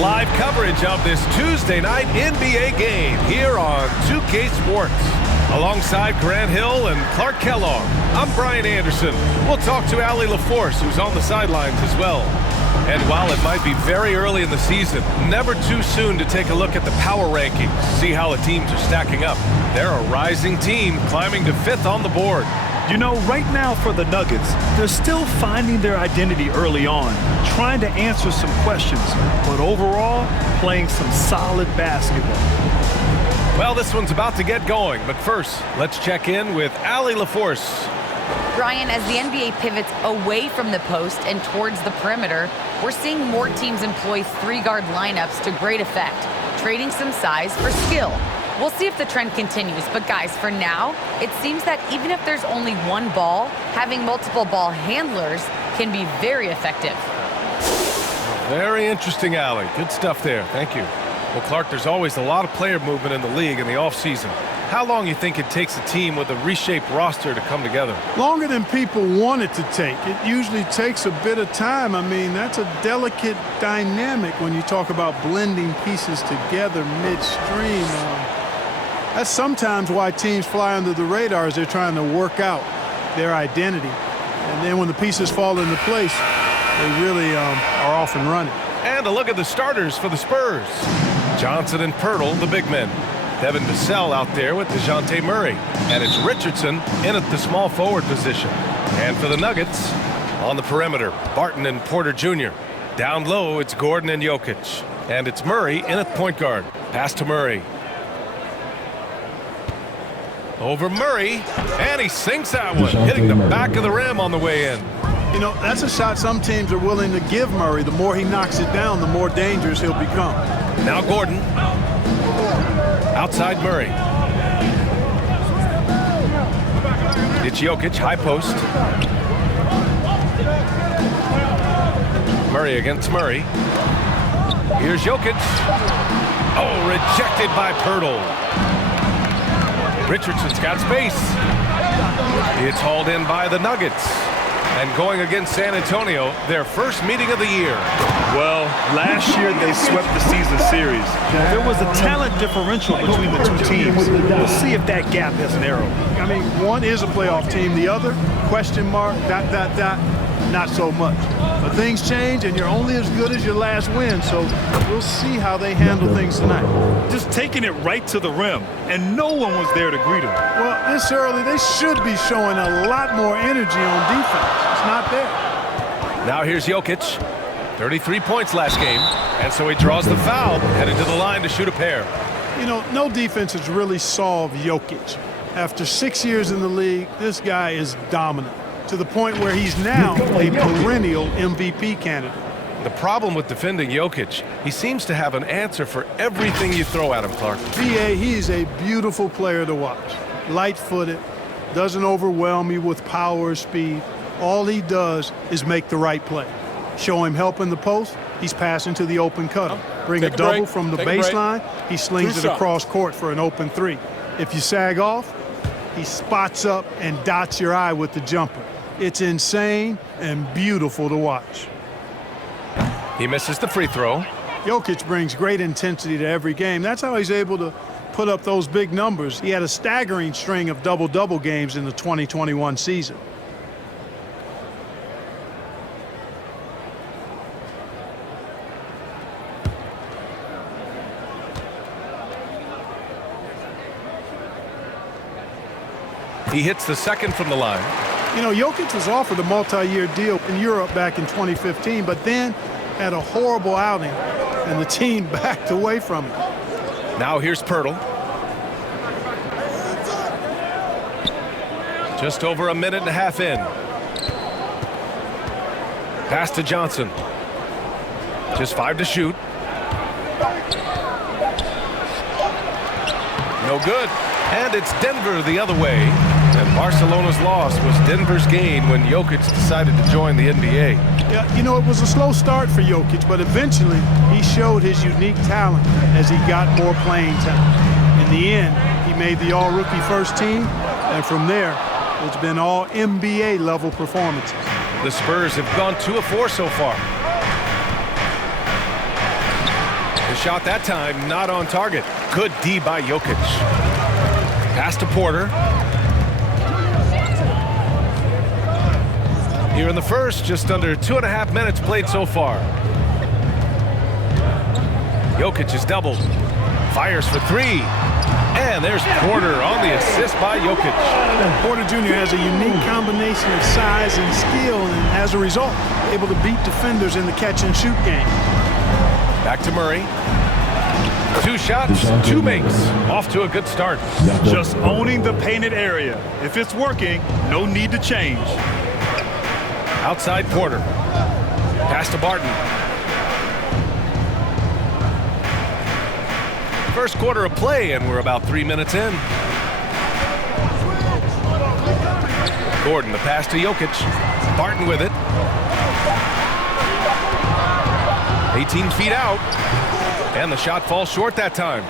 Live coverage of this Tuesday night NBA game here on 2K Sports. Alongside Grant Hill and Clark Kellogg, I'm Bryant Anderson. We'll talk to Allie LaForce, who's on the sidelines as well. And while it might be very early in the season, never too soon to take a look at the power rankings, see how the teams are stacking up. They're a rising team climbing to 5th on the board. You know, right now for the Nuggets, they're still finding their identity early on, trying to answer some questions, but overall, playing some solid basketball. Well, this one's about to get going, but first, let's check in with Allie LaForce. Brian, as the NBA pivots away from the post and towards the perimeter, we're seeing more teams employ three-guard lineups to great effect, trading some size for skill. We'll see if the trend continues, but guys, for now, it seems that even if there's only one ball, having multiple ball handlers can be very effective. Very interesting, Allie. Good stuff there. Thank you. Well, Clark, there's always a lot of player movement in the league in the offseason. How long do you think it takes a team with a reshaped roster to come together? Longer than people want it to take. It usually takes a bit of time. I mean, that's a delicate dynamic when you talk about blending pieces together midstream. That's sometimes why teams fly under the radar as they're trying to work out their identity. And then when the pieces fall into place, they really are off and running. And a look at the starters for the Spurs. Johnson and Pirtle, the big men. Devin Vassell out there with DeJounte Murray. And it's Richardson in at the small forward position. And for the Nuggets, on the perimeter, Barton and Porter Jr. Down low, it's Gordon and Jokic. And it's Murray in at point guard. Pass to Murray. Over Murray, and he sinks that one, hitting the back of the rim on the way in. You know, that's a shot some teams are willing to give Murray. The more he knocks it down, the more dangerous he'll become. Now Gordon. Outside Murray. It's Jokic, high post. Murray against Murray. Here's Jokic. Oh, rejected by Pirtle. Richardson's got space. It's hauled in by the Nuggets. And going against San Antonio, their first meeting of the year. Well, last year they swept the season series. There was a talent differential between the two teams. We'll see if that gap has narrowed. I mean, one is a playoff team. The other, question mark, ... not so much. But things change, and you're only as good as your last win, so we'll see how they handle things tonight. Just taking it right to the rim, and no one was there to greet him. Well, this early, they should be showing a lot more energy on defense. It's not there. Now here's Jokic. 33 points last game, and so he draws the foul, headed to the line to shoot a pair. You know, no defense has really solved Jokic. After 6 years in the league, this guy is dominant, to the point where he's now a perennial MVP candidate. The problem with defending Jokic, he seems to have an answer for everything you throw at him, Clark. B.A., he's a beautiful player to watch. Light-footed, doesn't overwhelm you with power or speed. All he does is make the right play. Show him help in the post, he's passing to the open cutter. Bring a double from the baseline, he slings it across court for an open three. If you sag off, he spots up and dots your eye with the jumper. It's insane and beautiful to watch. He misses the free throw. Jokic brings great intensity to every game. That's how he's able to put up those big numbers. He had a staggering string of double-double games in the 2021 season. He hits the second from the line. You know, Jokic was offered a multi-year deal in Europe back in 2015, but then had a horrible outing, and the team backed away from him. Now here's Pirtle. Just over a minute and a half in. Pass to Johnson. Just 5 to shoot. No good. And it's Denver the other way. And Barcelona's loss was Denver's gain when Jokic decided to join the NBA. Yeah, you know, it was a slow start for Jokic, but eventually he showed his unique talent as he got more playing time. In the end, he made the all-rookie first team, and from there, it's been all NBA-level performances. The Spurs have gone 2 of 4 so far. shot that time, not on target. Good D by Jokic. Pass to Porter. Here in the first, just under 2.5 minutes played so far. Jokic is doubled. Fires for three. And there's Porter on the assist by Jokic. Porter Jr. has a unique combination of size and skill, and as a result, able to beat defenders in the catch-and-shoot game. Back to Murray. 2 shots, 2 makes. Off to a good start. Just owning the painted area. If it's working, no need to change. Outside Porter. Pass to Barton. First quarter of play, and we're about 3 minutes in. Gordon, the pass to Jokic. Barton with it. 18 feet out. And the shot falls short that time.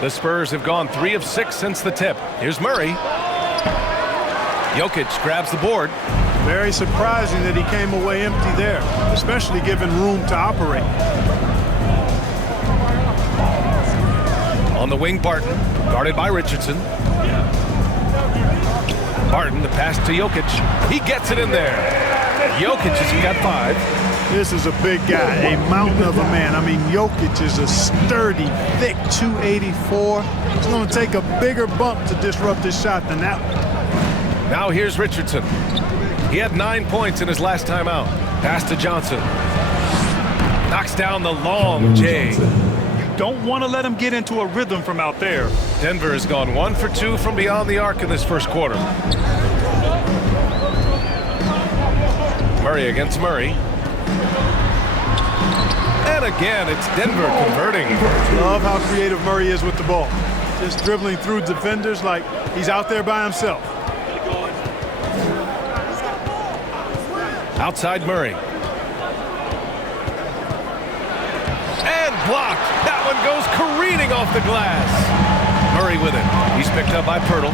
The Spurs have gone 3 of 6 since the tip. Here's Murray. Jokic grabs the board. Very surprising that he came away empty there, especially given room to operate. On the wing, Barton, guarded by Richardson. Barton, the pass to Jokic. He gets it in there. Jokic has got 5. This is a big guy, a mountain of a man. I mean, Jokic is a sturdy, thick 284. It's going to take a bigger bump to disrupt his shot than that one. Now here's Richardson. He had 9 points in his last time out. Pass to Johnson. Knocks down the long J. Don't want to let him get into a rhythm from out there. Denver has gone 1 for 2 from beyond the arc in this first quarter. Murray against Murray. And again, it's Denver converting. Love how creative Murray is with the ball. Just dribbling through defenders like he's out there by himself. Outside Murray. And blocked. That one goes careening off the glass. Murray with it. He's picked up by Pirtle.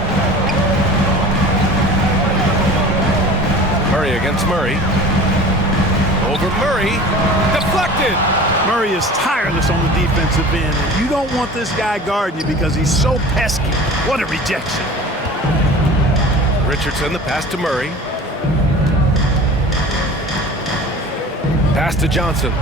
Murray against Murray. Over Murray. Deflected. Murray is tireless on the defensive end, and you don't want this guy guarding you because he's so pesky. What a rejection. Richardson, the pass to Murray. Pass to Johnson.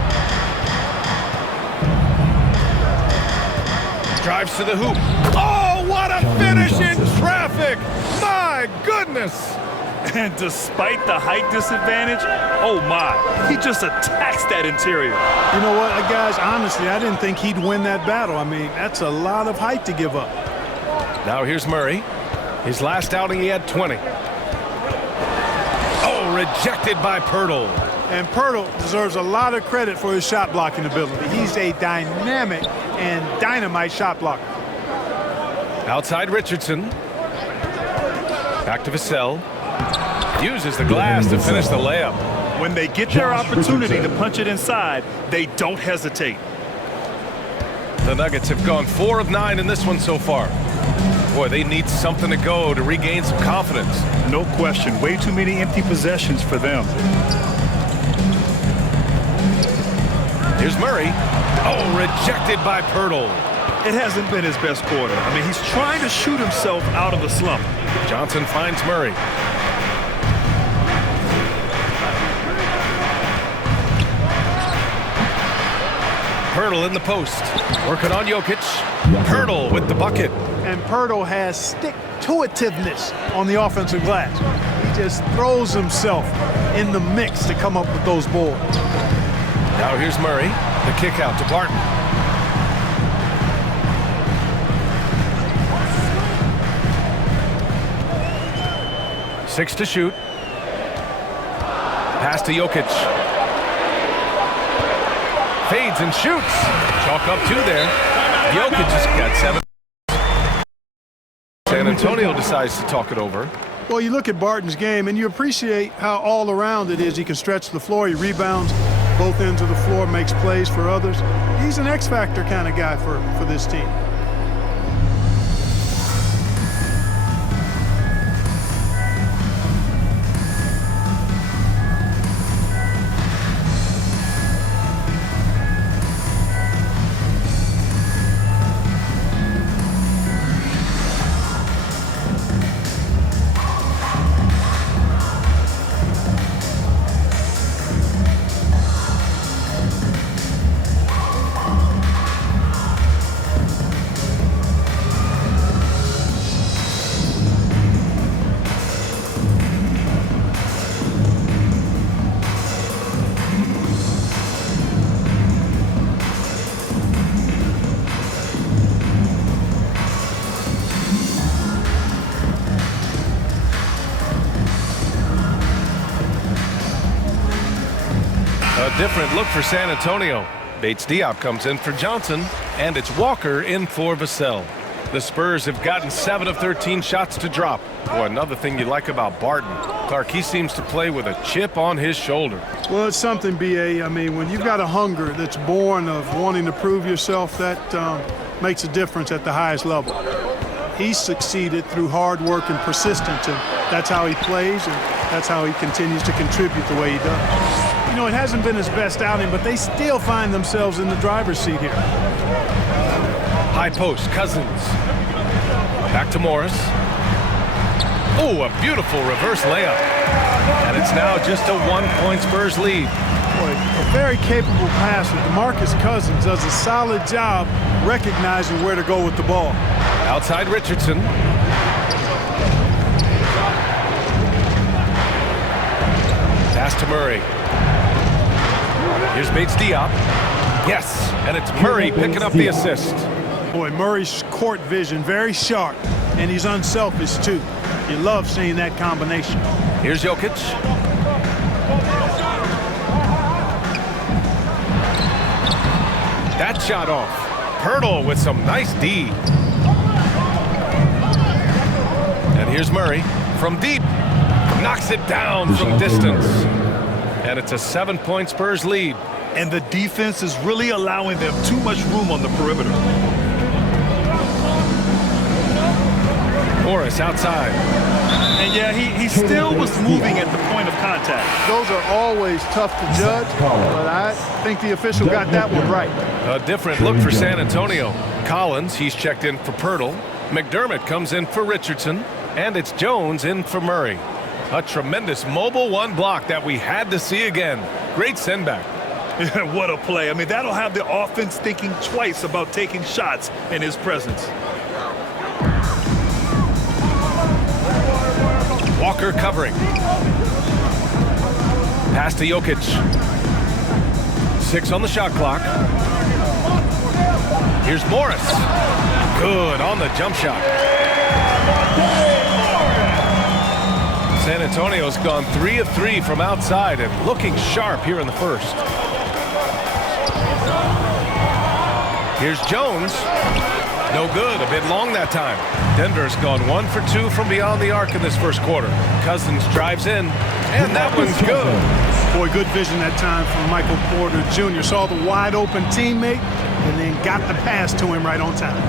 Drives to the hoop. Oh, what a finish in traffic! My goodness! And despite the height disadvantage, oh my, he just attacks that interior. You know what, guys, honestly, I didn't think he'd win that battle. I mean, that's a lot of height to give up. Now here's Murray. His last outing, he had 20. Oh, rejected by Pirtle. And Pirtle deserves a lot of credit for his shot blocking ability. He's a dynamic and dynamite shot blocker. Outside Richardson. Back to Vassell. Uses the glass to finish the layup. When they get their opportunity to punch it inside, they don't hesitate. The Nuggets have gone 4 of 9 in this one so far. Boy, they need something to go to regain some confidence. No question. Way too many empty possessions for them. Here's Murray. Oh, rejected by Pirtle. It hasn't been his best quarter. I mean, he's trying to shoot himself out of the slump. Johnson finds Murray. Pirtle in the post. Working on Jokic. Pirtle with the bucket. And Pirtle has stick-to-itiveness on the offensive glass. He just throws himself in the mix to come up with those boards. Now here's Murray. The kick out to Barton. Six to shoot. Pass to Jokic. Fades and shoots. Chalk up 2 there. Jokic just got 7. San Antonio decides to talk it over. Well, you look at Barton's game, and you appreciate how all around it is. He can stretch the floor. He rebounds both ends of the floor, makes plays for others. He's an X-factor kind of guy for this team. different look for San Antonio. Bates Diop comes in for Johnson, and it's Walker in for Vassell. The Spurs have gotten 7 of 13 shots to drop. Boy, another thing you like about Barton, Clark, he seems to play with a chip on his shoulder. Well, it's something, B.A. I mean, when you've got a hunger that's born of wanting to prove yourself, that makes a difference at the highest level. He's succeeded through hard work and persistence, and that's how he plays, and that's how he continues to contribute the way he does. You know, it hasn't been his best outing, but they still find themselves in the driver's seat here. High post, Cousins. Back to Morris. Oh, a beautiful reverse layup. And it's now just a 1-point Spurs lead. Boy, a very capable passer. DeMarcus Cousins does a solid job recognizing where to go with the ball. Outside Richardson. Pass to Murray. Here's Bates Diop. Yes, and it's Murray picking up the assist. Boy, Murray's court vision very sharp, and he's unselfish too. You love seeing that combination. Here's Jokic. That shot off. Pirtle with some nice D. And here's Murray from deep. Knocks it down from distance. And it's a 7-point Spurs lead. And the defense is really allowing them too much room on the perimeter. Morris outside. And yeah, he still was moving at the point of contact. Those are always tough to judge, but I think the official got that one right. A different look for San Antonio. Collins, he's checked in for Pirtle. McDermott comes in for Richardson. And it's Jones in for Murray. A tremendous mobile one block that we had to see again. Great send back. What a play. I mean, that'll have the offense thinking twice about taking shots in his presence. Walker covering. Pass to Jokic. 6 on the shot clock. Here's Morris. Good on the jump shot. San Antonio's gone 3 of 3 from outside and looking sharp here in the first. Here's Jones. No good, a bit long that time. Denver's gone 1 for 2 from beyond the arc in this first quarter. Cousins drives in, and that one's good. Boy, good vision that time from Michael Porter Jr. Saw the wide open teammate and then got the pass to him right on time.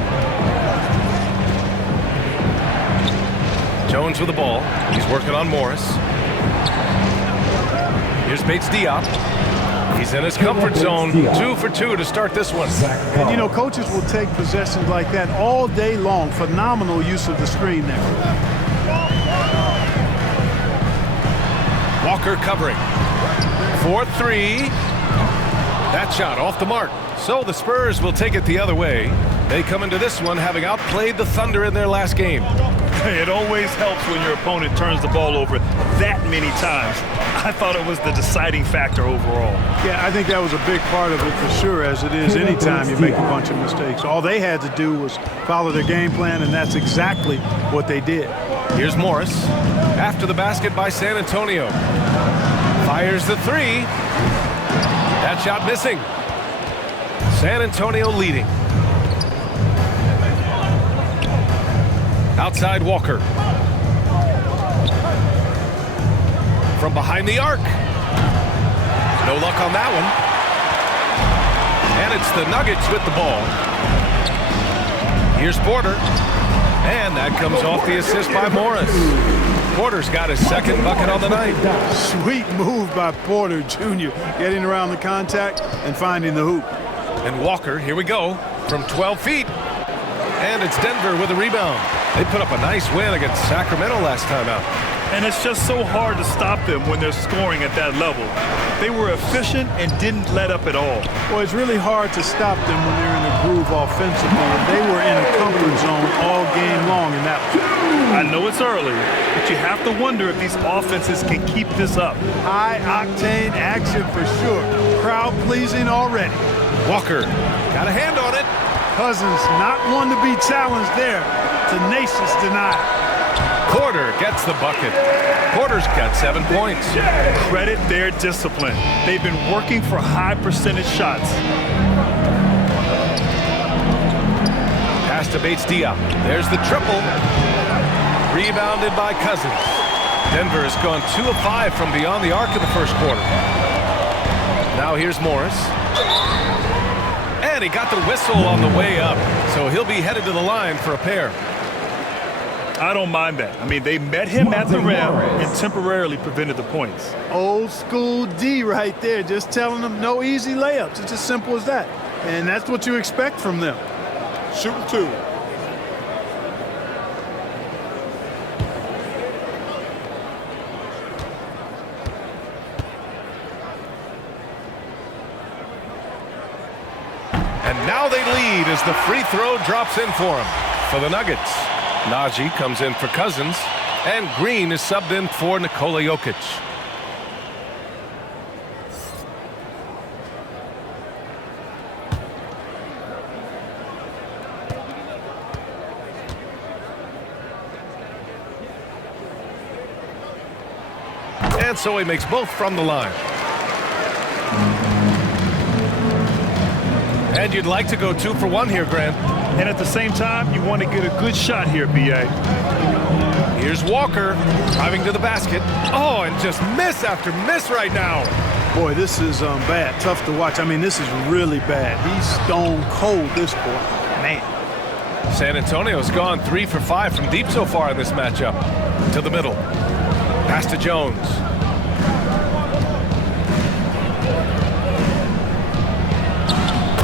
Jones with the ball. He's working on Morris. Here's Bates Diop. He's in his comfort zone. 2 for 2 to start this one. And, you know, coaches will take possessions like that all day long. Phenomenal use of the screen there. Walker covering. 4-3. That shot off the mark. So the Spurs will take it the other way. They come into this one having outplayed the Thunder in their last game. It always helps when your opponent turns the ball over that many times. I thought it was the deciding factor overall. Yeah, I think that was a big part of it for sure, as it is anytime you make a bunch of mistakes. All they had to do was follow their game plan, and that's exactly what they did. Here's Morris. After the basket by San Antonio. Fires the 3. That shot missing. San Antonio leading. Outside Walker. From behind the arc. No luck on that one. And it's the Nuggets with the ball. Here's Porter. And that comes off the assist by Morris. Porter's got his second bucket on the night. Sweet move by Porter Jr. Getting around the contact and finding the hoop. And Walker, here we go, from 12 feet. And it's Denver with a rebound. They put up a nice win against Sacramento last time out. And it's just so hard to stop them when they're scoring at that level. They were efficient and didn't let up at all. Well, it's really hard to stop them when they're in a groove offensively. And they were in a comfort zone all game long in that one. I know it's early, but you have to wonder if these offenses can keep this up. High-octane action for sure. Crowd-pleasing already. Walker got a hand on it. Cousins not one to be challenged there. Tenacious denial. Porter gets the bucket. Porter's got 7 points. Credit their discipline. They've been working for high percentage shots. Pass to Bates-Diop. There's the triple. Rebounded by Cousins. Denver has gone 2 of 5 from beyond the arc in the first quarter. Now here's Morris. And he got the whistle on the way up, so he'll be headed to the line for a pair. I don't mind that. I mean, they met him at the rim and temporarily prevented the points. Old school D right there, just telling them no easy layups. It's as simple as that. And that's what you expect from them. Shooting 2. And now they lead as the free throw drops in for him. For the Nuggets, Najee comes in for Cousins, and Green is subbed in for Nikola Jokic. And so he makes both from the line. And you'd like to go 2 for 1 here, Grant. And at the same time, you want to get a good shot here, B.A. Here's Walker driving to the basket. Oh, and just miss after miss right now. Boy, this is bad. Tough to watch. I mean, this is really bad. He's stone cold this point. Man. San Antonio's gone 3 for 5 from deep so far in this matchup. To the middle. Pass to Jones.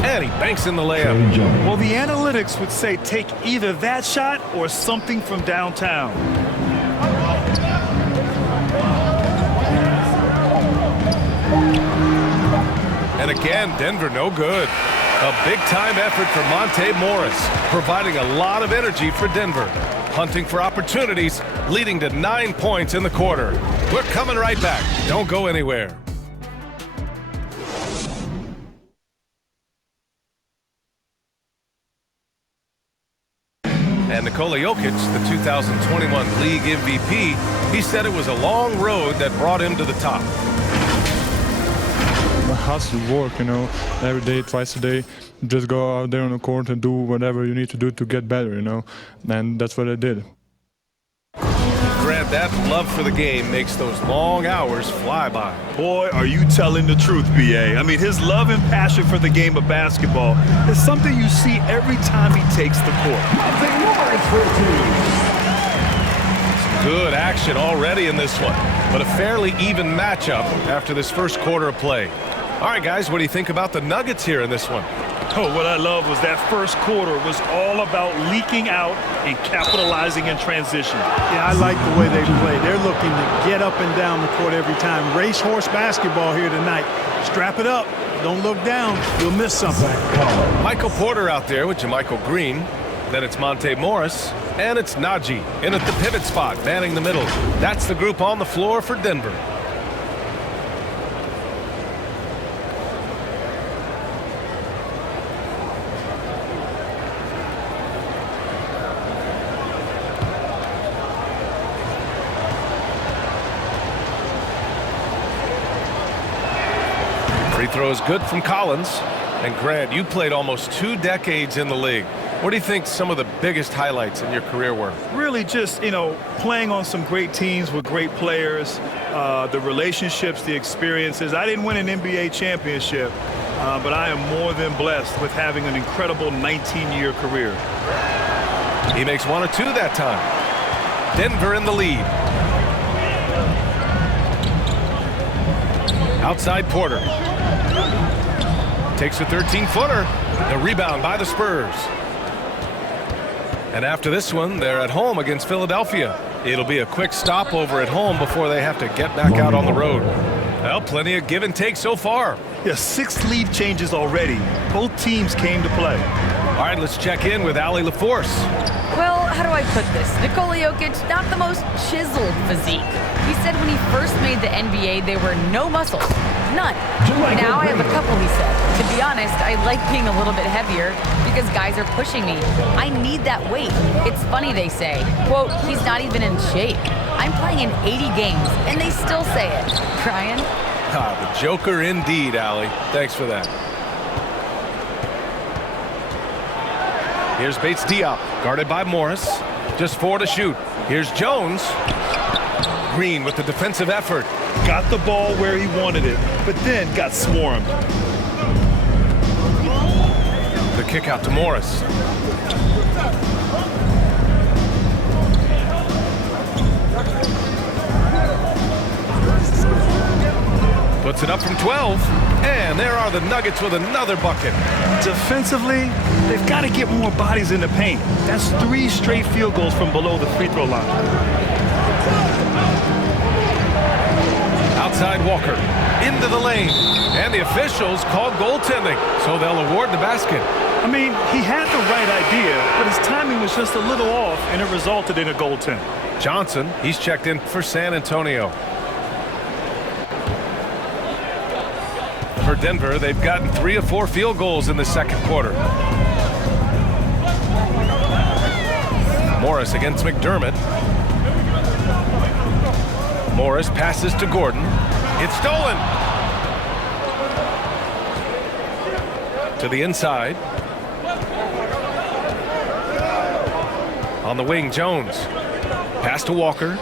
And he banks in the layup. Well, the analytics would say take either that shot or something from downtown. And again, Denver no good. A big-time effort for Monte Morris, providing a lot of energy for Denver. Hunting for opportunities, leading to 9 points in the quarter. We're coming right back. Don't go anywhere. And Nikola Jokic, the 2021 league MVP, he said it was a long road that brought him to the top. Hustle, work, you know, every day, twice a day. Just go out there on the court and do whatever you need to do to get better, you know, and that's what I did. Grant, that love for the game makes those long hours fly by. Boy, are you telling the truth, B.A. I mean, his love and passion for the game of basketball is something you see every time he takes the court. Good action already in this one, but a fairly even matchup after this first quarter of play. All right, guys, what do you think about the Nuggets here in this one? Oh, what I love was that first quarter was all about leaking out and capitalizing in transition. Yeah, I like the way they play. They're looking to get up and down the court every time. Racehorse basketball here tonight. Strap it up. Don't look down. You'll miss something. Michael Porter out there with JaMychal Green. Then it's Monte Morris. And it's Najee in at the pivot spot, manning the middle. That's the group on the floor for Denver. Free throw is good from Collins. And Grant, you played almost 2 decades in the league. What do you think some of the biggest highlights in your career were? Really just, you know, playing on some great teams with great players, the relationships, the experiences. I didn't win an NBA championship, but I am more than blessed with having an incredible 19-year career. He makes 1 or 2 that time. Denver in the lead. Outside Porter. Takes a 13-footer. The rebound by the Spurs. And after this one, they're at home against Philadelphia. It'll be a quick stopover at home before they have to get back out on the road. Well, plenty of give and take so far. Yeah, 6 lead changes already. Both teams came to play. All right, let's check in with Allie LaForce. Well, how do I put this? Nikola Jokic, not the most chiseled physique. He said when he first made the NBA, there were no muscles. None. Now I have a couple, he said. To be honest, I like being a little bit heavier because guys are pushing me. I need that weight. It's funny they say, quote, he's not even in shape. I'm playing in 80 games, and they still say it. Bryant? Ah, the Joker indeed, Allie. Thanks for that. Here's Bates Diop, guarded by Morris. Just 4 to shoot. Here's Jones. Green with the defensive effort. Got the ball where he wanted it, but then got swarmed. The kick out to Morris. Puts it up from 12. And there are the Nuggets with another bucket. Defensively, they've got to get more bodies in the paint. That's 3 straight field goals from below the free throw line. Outside Walker, into the lane, and the officials called goaltending, so they'll award the basket. I mean, he had the right idea, but his timing was just a little off, and it resulted in a goaltend. Johnson, he's checked in for San Antonio. For Denver, they've gotten 3 of 4 field goals in the second quarter. Morris against McDermott. Morris passes to Gordon. It's stolen. To the inside. On the wing, Jones. Pass to Walker.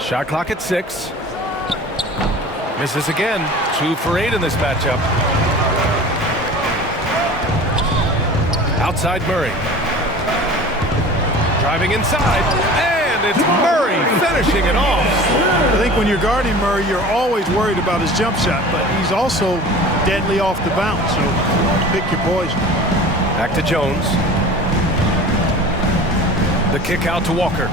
Shot clock at 6. Misses again. 2 for 8 in this matchup. Outside Murray. Driving inside, and it's Murray finishing it off. I think when you're guarding Murray, you're always worried about his jump shot, but he's also deadly off the bounce, so pick your poison. Back to Jones. The kick out to Walker.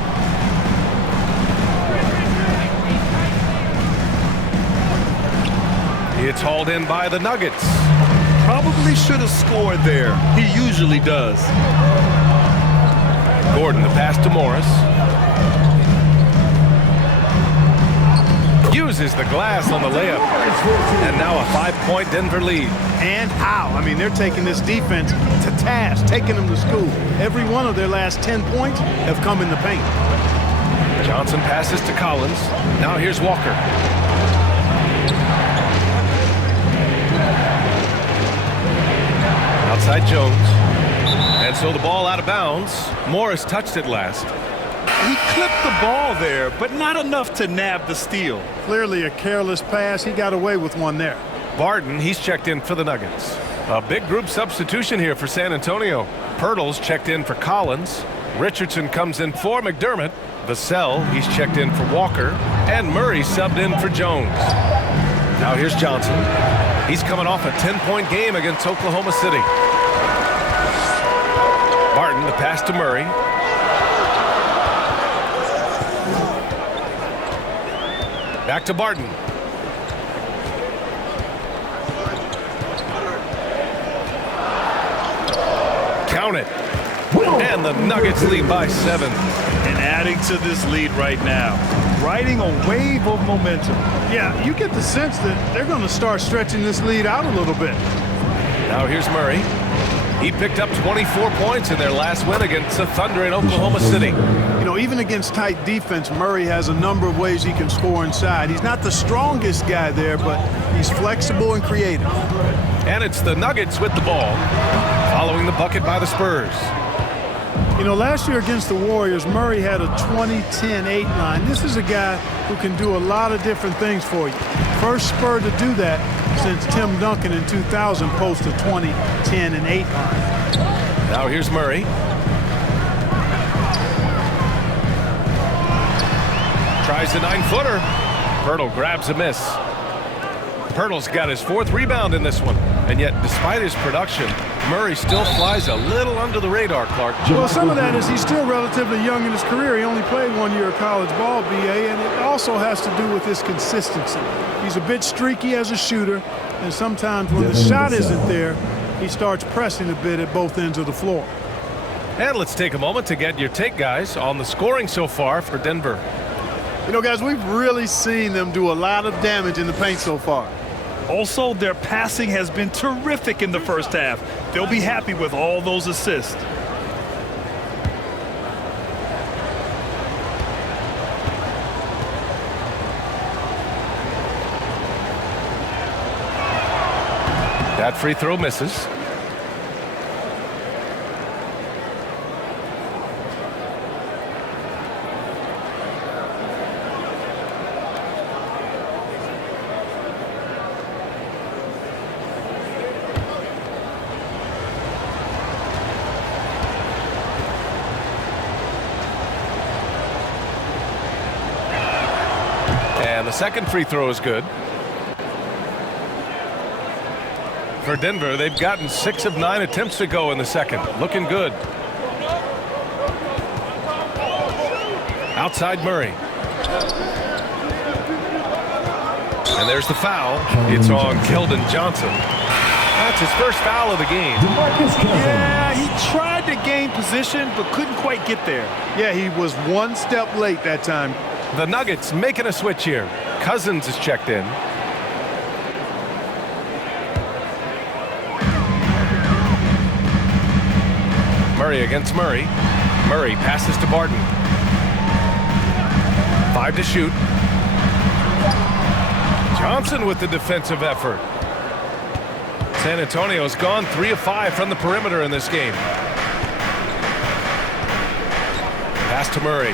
It's hauled in by the Nuggets. Probably should have scored there. He usually does. Gordon, the pass to Morris. Uses the glass on the layup. And now a 5-point Denver lead. And how? I mean, they're taking this defense to task, taking them to school. Every one of their last 10 points have come in the paint. Johnson passes to Collins. Now here's Walker. Outside Jones. And so the ball out of bounds. Morris touched it last. He clipped the ball there, but not enough to nab the steal. Clearly a careless pass. He got away with one there. Barton, he's checked in for the Nuggets. A big group substitution here for San Antonio. Pirtle's checked in for Collins. Richardson comes in for McDermott. Vassell, he's checked in for Walker. And Murray subbed in for Jones. Now here's Johnson. He's coming off a 10-point game against Oklahoma City. Barton, the pass to Murray. Back to Barton. Count it. And the Nuggets lead by 7. And adding to this lead right now, riding a wave of momentum. Yeah, you get the sense that they're going to start stretching this lead out a little bit. Now here's Murray. He picked up 24 points in their last win against the Thunder in Oklahoma City. You know, even against tight defense, Murray has a number of ways he can score inside. He's not the strongest guy there, but he's flexible and creative. And it's the Nuggets with the ball, following the bucket by the Spurs. You know, last year against the Warriors, Murray had a 20-10-8 line. This is a guy who can do a lot of different things for you. First Spur to do that since Tim Duncan in 2000 posted a 20-10-8 line. Now here's Murray. Tries the 9-footer. Pirtle grabs a miss. Pirtle's got his 4th rebound in this one. And yet, despite his production, Murray still flies a little under the radar, Clark. Well, some of that is he's still relatively young in his career. He only played 1 year of college ball, BA, and it also has to do with his consistency. He's a bit streaky as a shooter, and sometimes when the shot isn't there, he starts pressing a bit at both ends of the floor. And let's take a moment to get your take, guys, on the scoring so far for Denver. You know, guys, we've really seen them do a lot of damage in the paint so far. Also, their passing has been terrific in the first half. They'll be happy with all those assists. That free throw misses. And the second free throw is good. For Denver, they've gotten 6 of 9 attempts to go in the second. Looking good. Outside Murray. And there's the foul. It's on Keldon Johnson. That's his first foul of the game. Yeah, he tried to gain position, but couldn't quite get there. Yeah, he was one step late that time. The Nuggets making a switch here. Cousins is checked in. Murray against Murray. Murray passes to Barton. 5 to shoot. Johnson with the defensive effort. San Antonio's gone 3 of 5 from the perimeter in this game. Pass to Murray.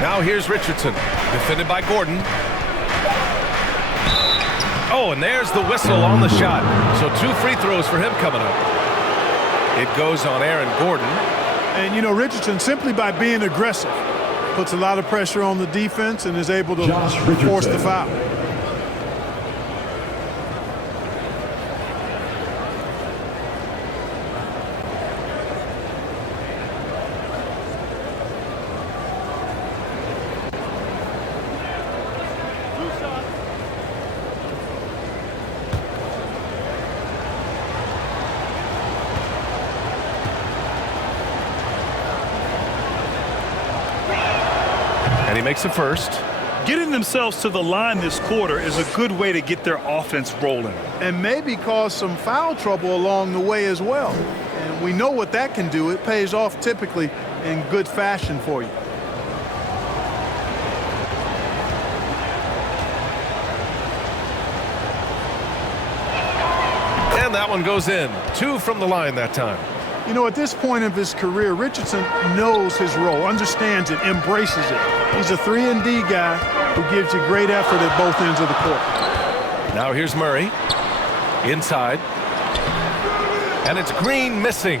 Now here's Richardson, defended by Gordon. Oh, and there's the whistle on the shot. So 2 free throws for him coming up. It goes on Aaron Gordon. And, you know, Richardson, simply by being aggressive, puts a lot of pressure on the defense and is able to force the foul. And he makes the first. Getting themselves to the line this quarter is a good way to get their offense rolling. And maybe cause some foul trouble along the way as well. And we know what that can do. It pays off typically in good fashion for you. And that one goes in. 2 from the line that time. You know, at this point of his career, Richardson knows his role, understands it, embraces it. He's a 3-and-D guy who gives you great effort at both ends of the court. Now here's Murray. Inside. And it's Green missing.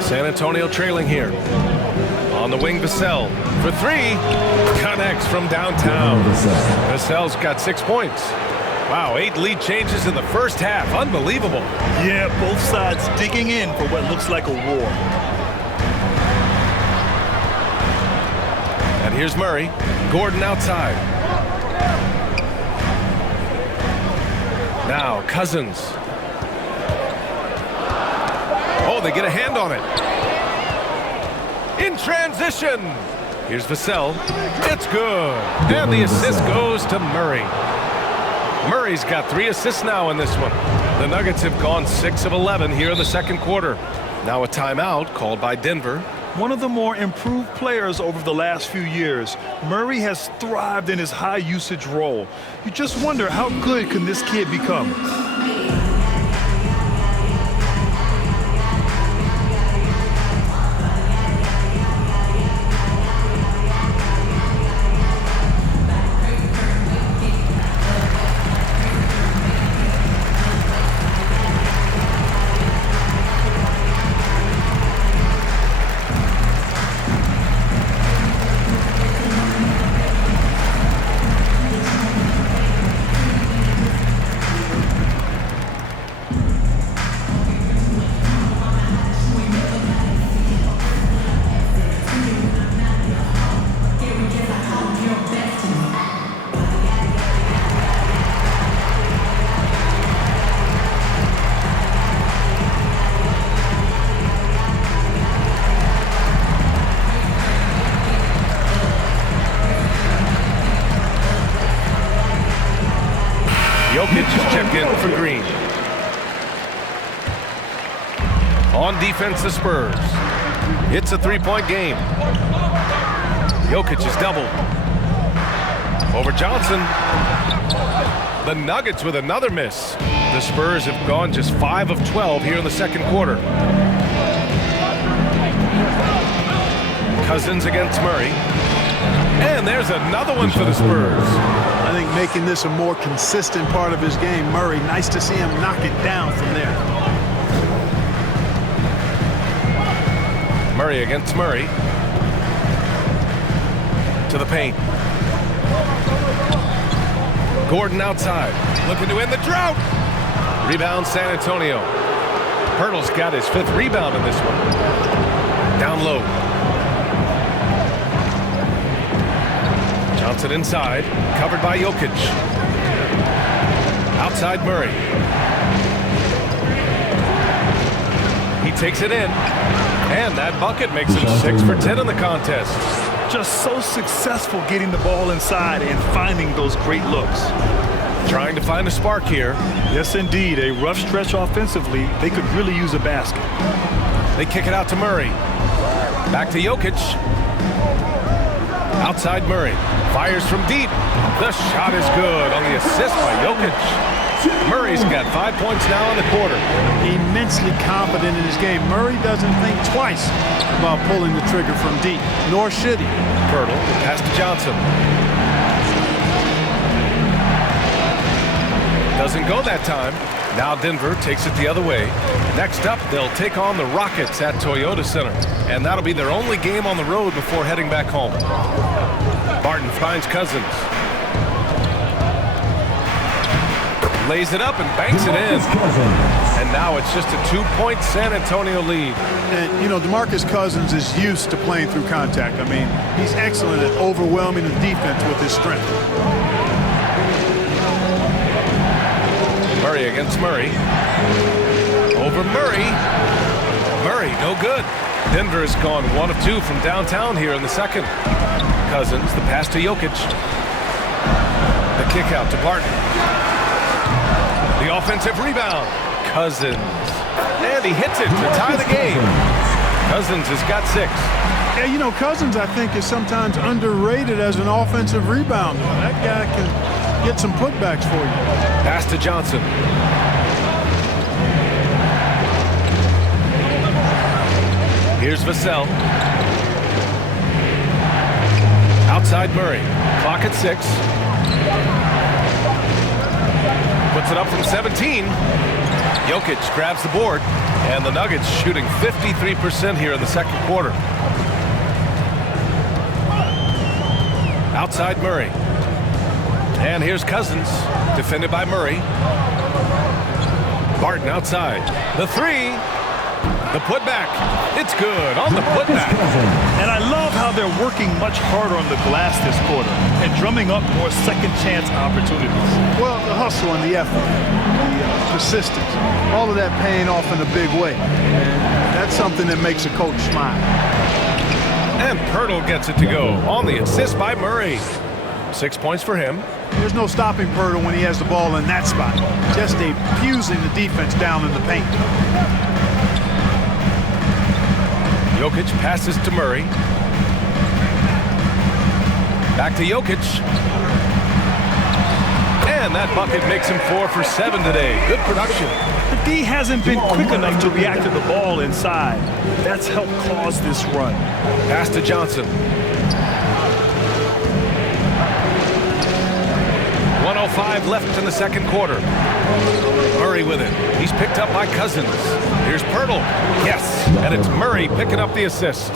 San Antonio trailing here. On the wing, Vassell for 3. Connects from downtown. Vassell's got 6 points. Wow, 8 lead changes in the first half. Unbelievable. Yeah, both sides digging in for what looks like a war. And here's Murray. Gordon outside. Now Cousins. Oh, they get a hand on it. In transition. Here's Vassell. It's good. And the assist goes to Murray. Murray's got 3 assists now in this one. The Nuggets have gone 6 of 11 here in the second quarter. Now a timeout called by Denver. One of the more improved players over the last few years, Murray has thrived in his high usage role. You just wonder, how good can this kid become? Jokic is checked in for Green. On defense, the Spurs. It's a three-point game. Jokic is doubled. Over Johnson. The Nuggets with another miss. The Spurs have gone just 5 of 12 here in the second quarter. Cousins against Murray. And there's another one for the Spurs. I think making this a more consistent part of his game. Murray, nice to see him knock it down from there. Murray against Murray. To the paint. Gordon outside. Looking to end the drought. Rebound San Antonio. Pirtle's got his 5th rebound in this one. Down low. Johnson inside, covered by Jokic. Outside Murray. He takes it in. And that bucket makes him 6 for 10 in the contest. Just so successful getting the ball inside and finding those great looks. Trying to find a spark here. Yes, indeed. A rough stretch offensively. They could really use a basket. They kick it out to Murray. Back to Jokic. Outside Murray. Fires from deep. The shot is good on the assist by Jokic. Murray's got 5 points now in the quarter. Immensely confident in his game. Murray doesn't think twice about pulling the trigger from deep, nor should he. Pirtle, pass to Johnson. Doesn't go that time. Now Denver takes it the other way. Next up, they'll take on the Rockets at Toyota Center. And that'll be their only game on the road before heading back home. Barton finds Cousins. Lays it up and banks it in. And now it's just a 2-point San Antonio lead. And, you know, DeMarcus Cousins is used to playing through contact. I mean, he's excellent at overwhelming the defense with his strength. Murray against Murray. Over Murray. Murray, no good. Denver has gone 1 of 2 from downtown here in the second. Cousins, the pass to Jokic. The kick out to Barton. The offensive rebound. Cousins. And he hits it to tie the game. Cousins has got 6. Yeah, you know, Cousins, I think, is sometimes underrated as an offensive rebounder. That guy can get some putbacks for you. Pass to Johnson. Here's Vassell. Outside Murray. Clock at 6. Puts it up from 17. Jokic grabs the board. And the Nuggets shooting 53% here in the second quarter. Outside Murray. And here's Cousins. Defended by Murray. Barton outside. The 3. The putback. It's good on the putback. And I love how they're working much harder on the glass this quarter and drumming up more second chance opportunities. Well, the hustle and the effort, the persistence, all of that paying off in a big way. And that's something that makes a coach smile. And Pirtle gets it to go on the assist by Murray. 6 points for him. There's no stopping Pirtle when he has the ball in that spot. Just abusing the defense down in the paint. Jokic passes to Murray. Back to Jokic. And that bucket makes him 4 for 7 today. Good production. The D hasn't been quick enough to react to the ball inside. That's helped cause this run. Pass to Johnson. 1:05 left in the second quarter. Murray with it. He's picked up by Cousins. Here's Pirtle. Yes, and it's Murray picking up the assist.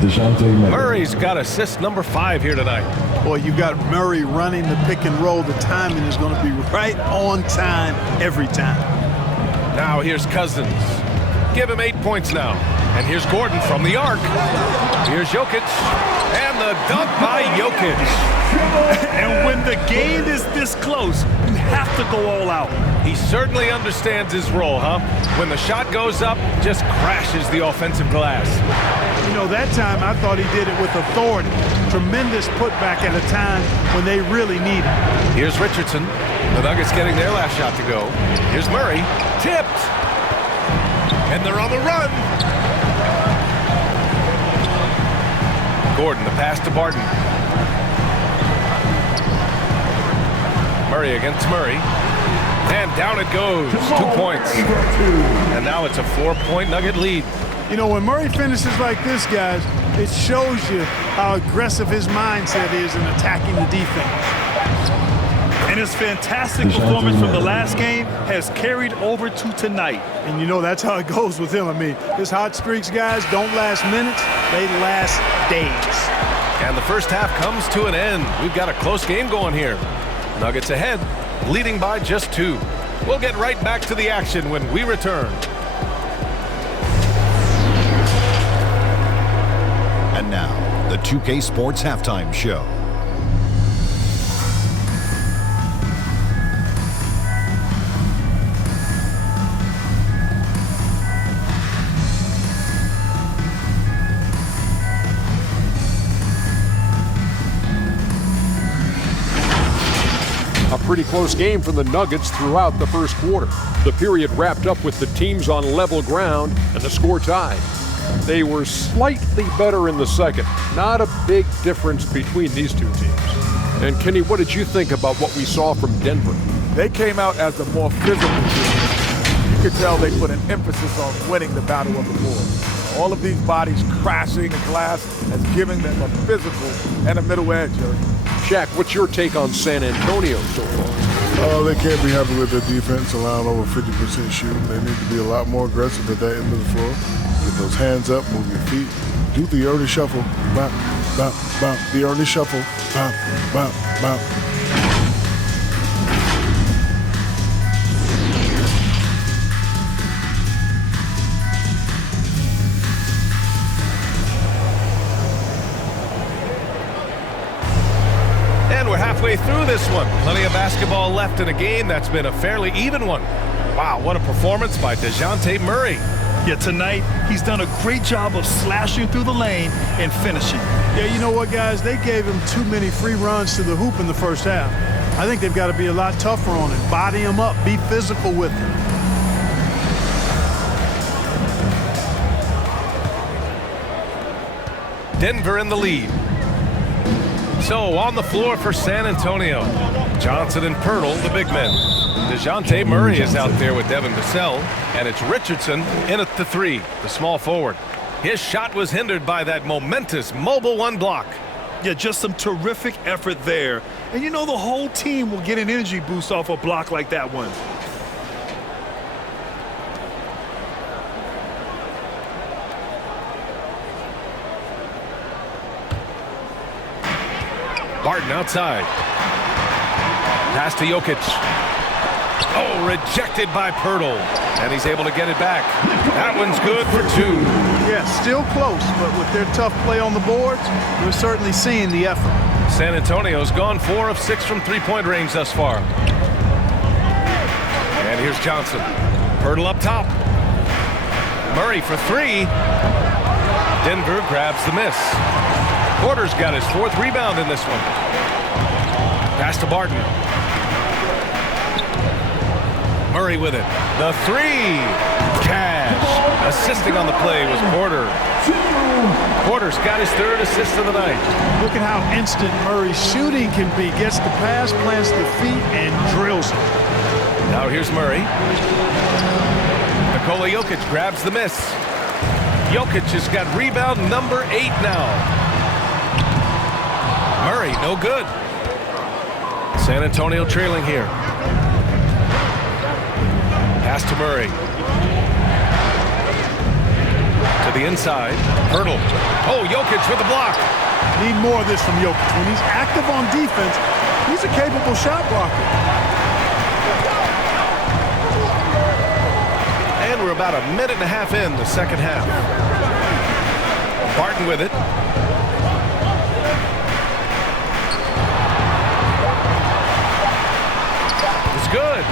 Murray's got assist number 5 here tonight. Boy, you've got Murray running the pick and roll. The timing is going to be right on time every time. Now here's Cousins. Give him 8 points now. And here's Gordon from the arc. Here's Jokic. And the dunk by Jokic. And when the game is this close, you have to go all out. He certainly understands his role, huh? When the shot goes up, just crashes the offensive glass. You know, that time I thought he did it with authority. Tremendous putback at a time when they really need it. Here's Richardson. The Nuggets getting their last shot to go. Here's Murray. Tipped. And they're on the run. Gordon, the pass to Barton. Murray against Murray. And down it goes. 2 points. And now it's a 4-point Nugget lead. You know, when Murray finishes like this, guys, it shows you how aggressive his mindset is in attacking the defense. And his fantastic performance from the last game has carried over to tonight. And you know, that's how it goes with him. I mean, his hot streaks, guys, don't last minutes. They last days. And the first half comes to an end. We've got a close game going here. Nuggets ahead, leading by just 2. We'll get right back to the action when we return. And now, the 2K Sports Halftime Show. A pretty close game for the Nuggets throughout the first quarter. The period wrapped up with the teams on level ground and the score tied. They were slightly better in the second. Not a big difference between these two teams. And Kenny, what did you think about what we saw from Denver? They came out as the more physical team. You could tell they put an emphasis on winning the battle of the boards. All of these bodies crashing the glass has given them a physical and a middle edge. Shaq, what's your take on San Antonio so far? They can't be happy with their defense, allowing over 50% shooting. They need to be a lot more aggressive at that end of the floor. Get those hands up, move your feet, do the early shuffle, bop, bop, bop, the early shuffle, bop, bop, bop. And we're halfway through this one. Plenty of basketball left in a game that's been a fairly even one. Wow, what a performance by DeJounte Murray. Yeah, tonight, he's done a great job of slashing through the lane and finishing. Yeah, you know what, guys? They gave him too many free runs to the hoop in the first half. I think they've got to be a lot tougher on him. Body him up, be physical with him. Denver in the lead. So on the floor for San Antonio, Johnson and Pirtle, the big men. DeJounte Murray is out there with Devin Vassell, and it's Richardson in at the 3, the small forward. His shot was hindered by that momentous mobile 1 block. Yeah, just some terrific effort there. And you know the whole team will get an energy boost off a block like that one. Barton outside. Pass to Jokic. Oh, rejected by Pirtle. And he's able to get it back. That one's good for 2. Yeah, still close, but with their tough play on the boards, we're certainly seeing the effort. San Antonio's gone 4 of 6 from three-point range thus far. And here's Johnson. Pirtle up top. Murray for 3. Denver grabs the miss. Porter's got his 4th rebound in this one. Pass to Barton. Murray with it. The 3. Cash. Assisting on the play was Porter. Porter's got his 3rd assist of the night. Look at how instant Murray's shooting can be. Gets the pass, plants the feet, and drills it. Now here's Murray. Nikola Jokic grabs the miss. Jokic has got rebound number 8 now. Murray, no good. San Antonio trailing here. Pass to Murray. To the inside. Pirtle. Oh, Jokic with the block. Need more of this from Jokic. When he's active on defense, he's a capable shot blocker. And we're about a minute and a half in the second half. Barton with it. Good.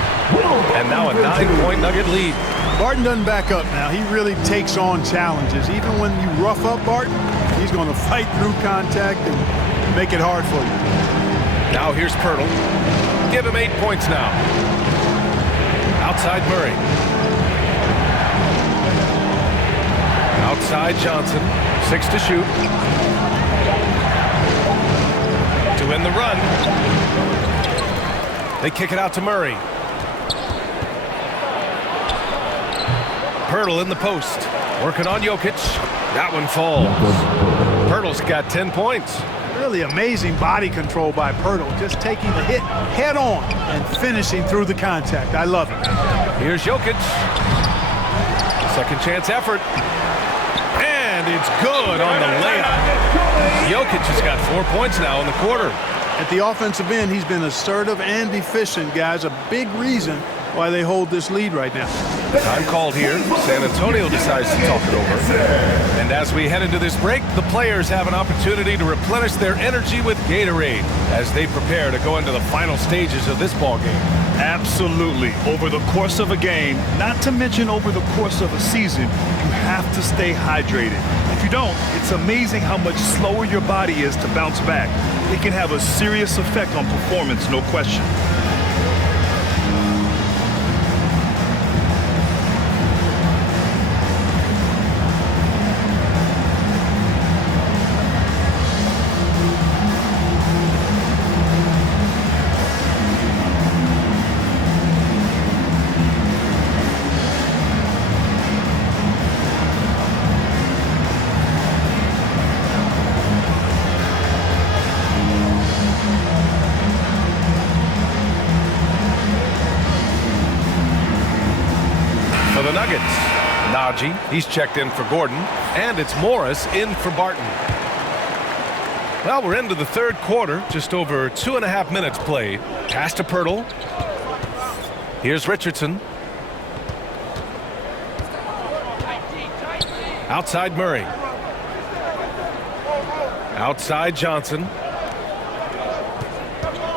And now a 9-point Nugget lead. Barton doesn't back up now. He really takes on challenges. Even when you rough up Barton, he's going to fight through contact and make it hard for you. Now here's Pirtle. Give him 8 points now. Outside Murray. Outside Johnson. 6 to shoot. To win the run. They kick it out to Murray. Pirtle in the post. Working on Jokic. That one falls. Pirtle's got 10 points. Really amazing body control by Pirtle, just taking the hit head on and finishing through the contact. I love it. Here's Jokic. Second chance effort. And it's good on the layup. Jokic has got 4 points now in the quarter. At the offensive end, he's been assertive and efficient, guys. A big reason why they hold this lead right now. Time called here. San Antonio decides to talk it over. And as we head into this break, the players have an opportunity to replenish their energy with Gatorade as they prepare to go into the final stages of this ball game. Absolutely. Over the course of a game, not to mention over the course of a season, you have to stay hydrated. If you don't, it's amazing how much slower your body is to bounce back. It can have a serious effect on performance, no question. He's checked in for Gordon, and it's Morris in for Barton. Well, we're into the third quarter, just over 2.5 minutes played. Pass to Pirtle. Here's Richardson. Outside Murray. Outside Johnson.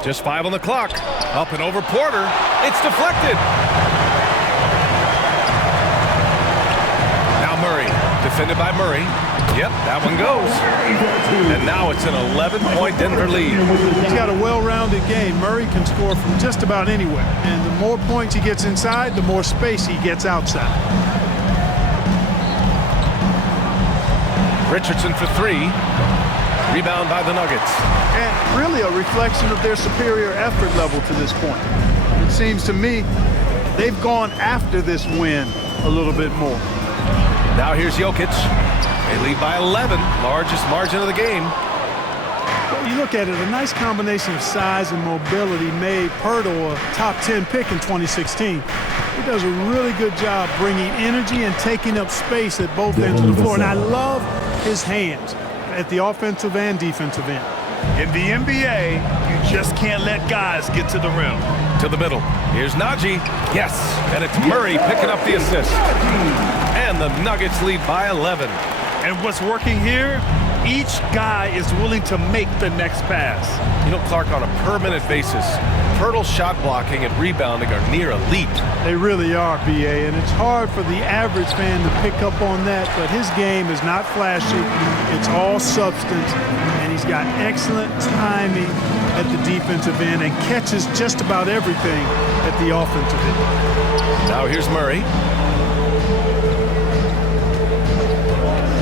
Just 5 on the clock. Up and over Porter. It's deflected. Defended by Murray. Yep, that one goes. And now it's an 11-point Denver lead. He's got a well-rounded game. Murray can score from just about anywhere. And the more points he gets inside, the more space he gets outside. Richardson for 3. Rebound by the Nuggets. And really a reflection of their superior effort level to this point. It seems to me they've gone after this win a little bit more. Now here's Jokic. They lead by 11, largest margin of the game. Well, you look at it, a nice combination of size and mobility made Pirtle a top 10 pick in 2016. He does a really good job bringing energy and taking up space at both ends of the floor. And I love his hands at the offensive and defensive end. In the NBA, you just can't let guys get to the rim. To the middle. Here's Najee. Yes. And it's Murray picking up the assist. And the Nuggets lead by 11. And what's working here? Each guy is willing to make the next pass. You know, Clark, on a per-minute basis, Pirtle's shot blocking and rebounding are near elite. They really are, B.A., and it's hard for the average fan to pick up on that, but his game is not flashy. It's all substance, and he's got excellent timing at the defensive end and catches just about everything at the offensive end. Now here's Murray.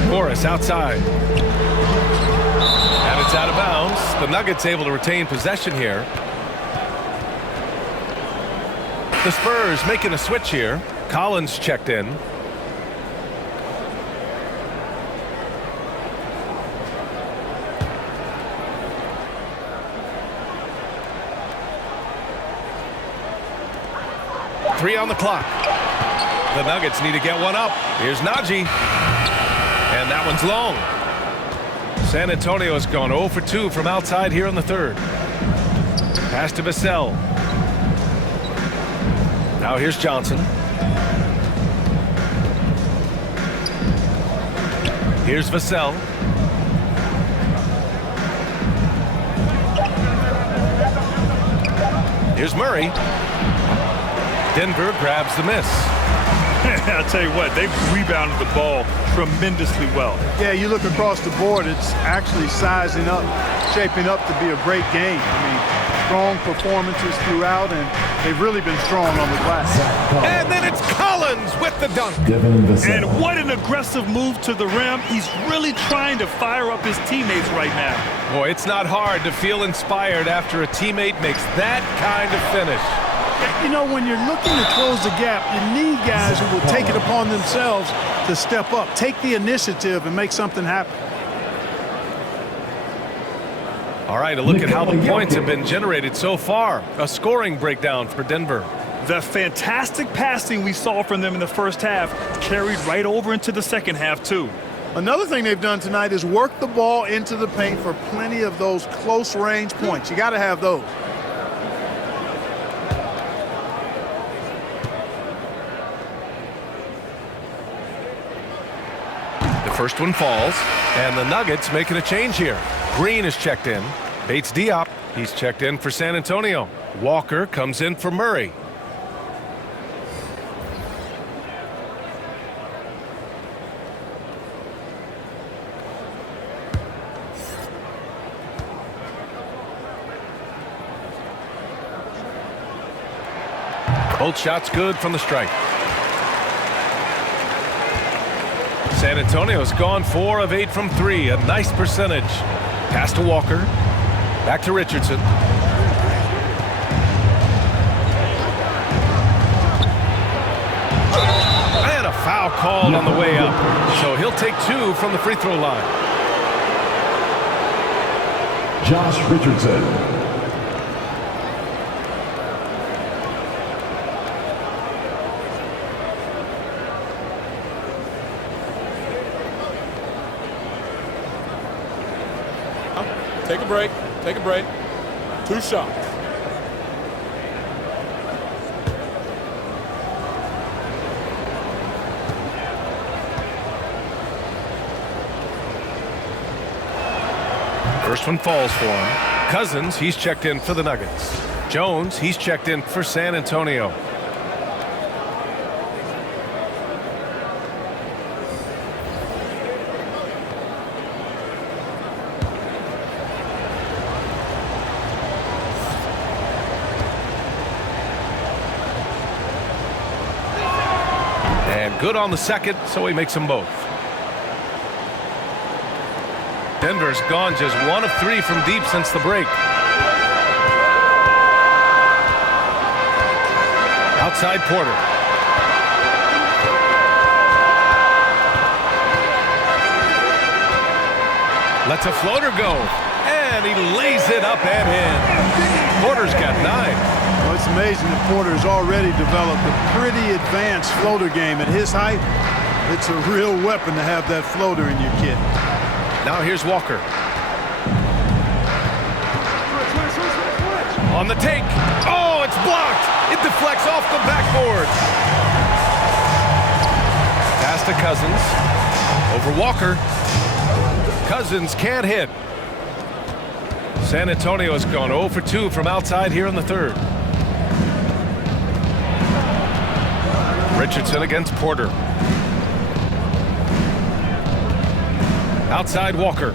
Morris outside. And it's out of bounds. The Nuggets able to retain possession here. The Spurs making a switch here. Collins checked in. Three on the clock. The Nuggets need to get one up. Here's Najee. And that one's long. San Antonio has gone 0 for 2 from outside here in the third. Pass to Vassell. Now here's Johnson. Here's Vassell. Here's Murray. Denver grabs the miss. I'll tell you what, they've rebounded the ball tremendously well. Yeah, you look across the board, it's actually sizing up, shaping up to be a great game. I mean, strong performances throughout, and they've really been strong on the glass. And then it's Collins with the dunk. And what an aggressive move to the rim. He's really trying to fire up his teammates right now. Boy, it's not hard to feel inspired after a teammate makes that kind of finish. You know, when you're looking to close the gap, you need guys who will take it upon themselves to step up, take the initiative, and make something happen. All right, a look at how the points have been generated so far. A scoring breakdown for Denver. The fantastic passing we saw from them in the first half carried right over into the second half, too. Another thing they've done tonight is work the ball into the paint for plenty of those close-range points. You got to have those. The first one falls, and the Nuggets making a change here. Green is checked in. Bates Diop, he's checked in for San Antonio. Walker comes in for Murray. Both shots good from the stripe. San Antonio's gone 4 of 8 from 3, a nice percentage. Pass to Walker, back to Richardson. And a foul called on the way up. So he'll take 2 from the free throw line. Josh Richardson. Take a break. Take a break. 2 shots. First one falls for him. Cousins, he's checked in for the Nuggets. Jones, he's checked in for San Antonio. Good on the second, so he makes them both. Denver's gone just 1 of 3 from deep since the break. Outside Porter. Lets a floater go, and he lays it up and in. Porter's got 9. Well, it's amazing that Porter's already developed a pretty advanced floater game. At his height, it's a real weapon to have that floater in your kit. Now here's Walker. On the take. Oh, it's blocked. It deflects off the backboard. Pass to Cousins. Over Walker. Cousins can't hit. San Antonio has gone 0 for 2 from outside here in the third. Richardson against Porter. Outside Walker.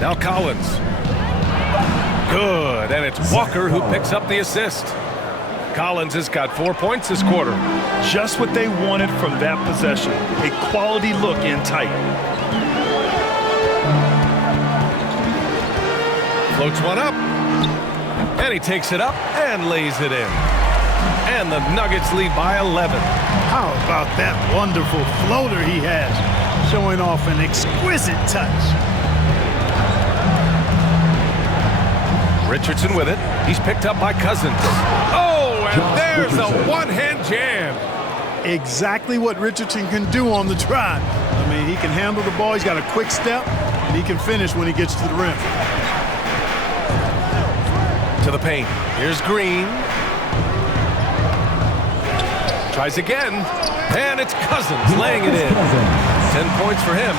Now Collins. Good, and it's Walker who picks up the assist. Collins has got 4 points this quarter. Just what they wanted from that possession. A quality look in tight. Floats one up, and he takes it up and lays it in. And the Nuggets lead by 11. How about that wonderful floater he has, showing off an exquisite touch. Richardson with it. He's picked up by Cousins. Oh, and there's a one-hand jam. Exactly what Richardson can do on the drive. I mean, he can handle the ball. He's got a quick step, and he can finish when he gets to the rim. To the paint. Here's Green. Tries again, and it's Cousins laying it in. 10 points for him.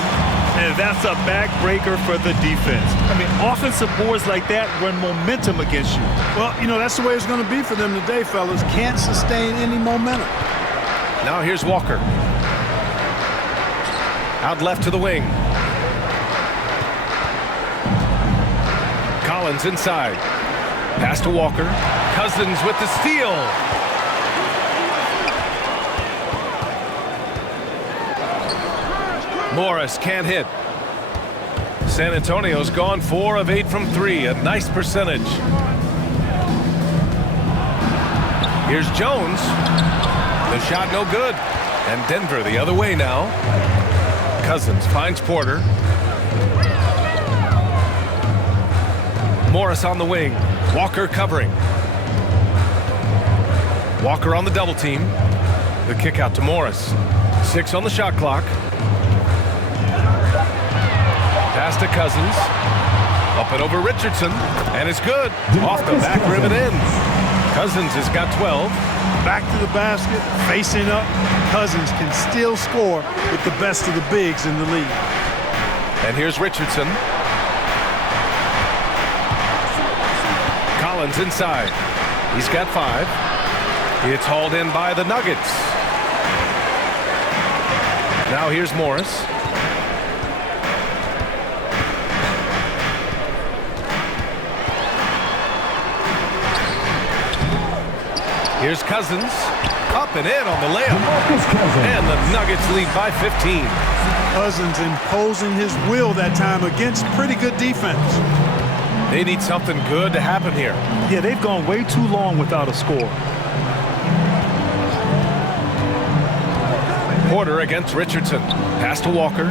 And that's a backbreaker for the defense. I mean, offensive boards like that run momentum against you. Well, you know, that's the way it's going to be for them today, fellas. Can't sustain any momentum. Now here's Walker. Out left to the wing. Collins inside. Pass to Walker. Cousins with the steal. Morris can't hit. San Antonio's gone 4 of 8 from 3, a nice percentage. Here's Jones. The shot no good. And Denver the other way now. Cousins finds Porter. Morris on the wing. Walker covering. Walker on the double team. The kick out to Morris. 6 on the shot clock. Pass to Cousins. Up and over Richardson. And it's good. Off the back rim and in. Cousins has got 12. Back to the basket, facing up. Cousins can still score with the best of the bigs in the league. And here's Richardson. Collins inside. He's got 5. It's hauled in by the Nuggets. Now here's Morris. Here's Cousins. Up and in on the layup. And the Nuggets lead by 15. Cousins imposing his will that time against pretty good defense. They need something good to happen here. Yeah, they've gone way too long without a score. Porter against Richardson. Pass to Walker.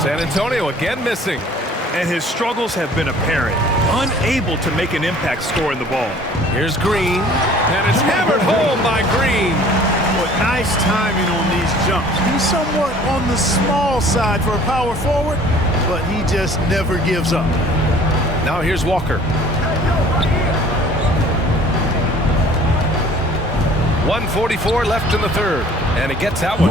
San Antonio again missing. And his struggles have been apparent. Unable to make an impact scoring the ball. Here's Green. And it's hammered home by Green. But nice timing on these jumps. He's somewhat on the small side for a power forward, but he just never gives up. Now here's Walker. 1:44 left in the third. And he gets that one.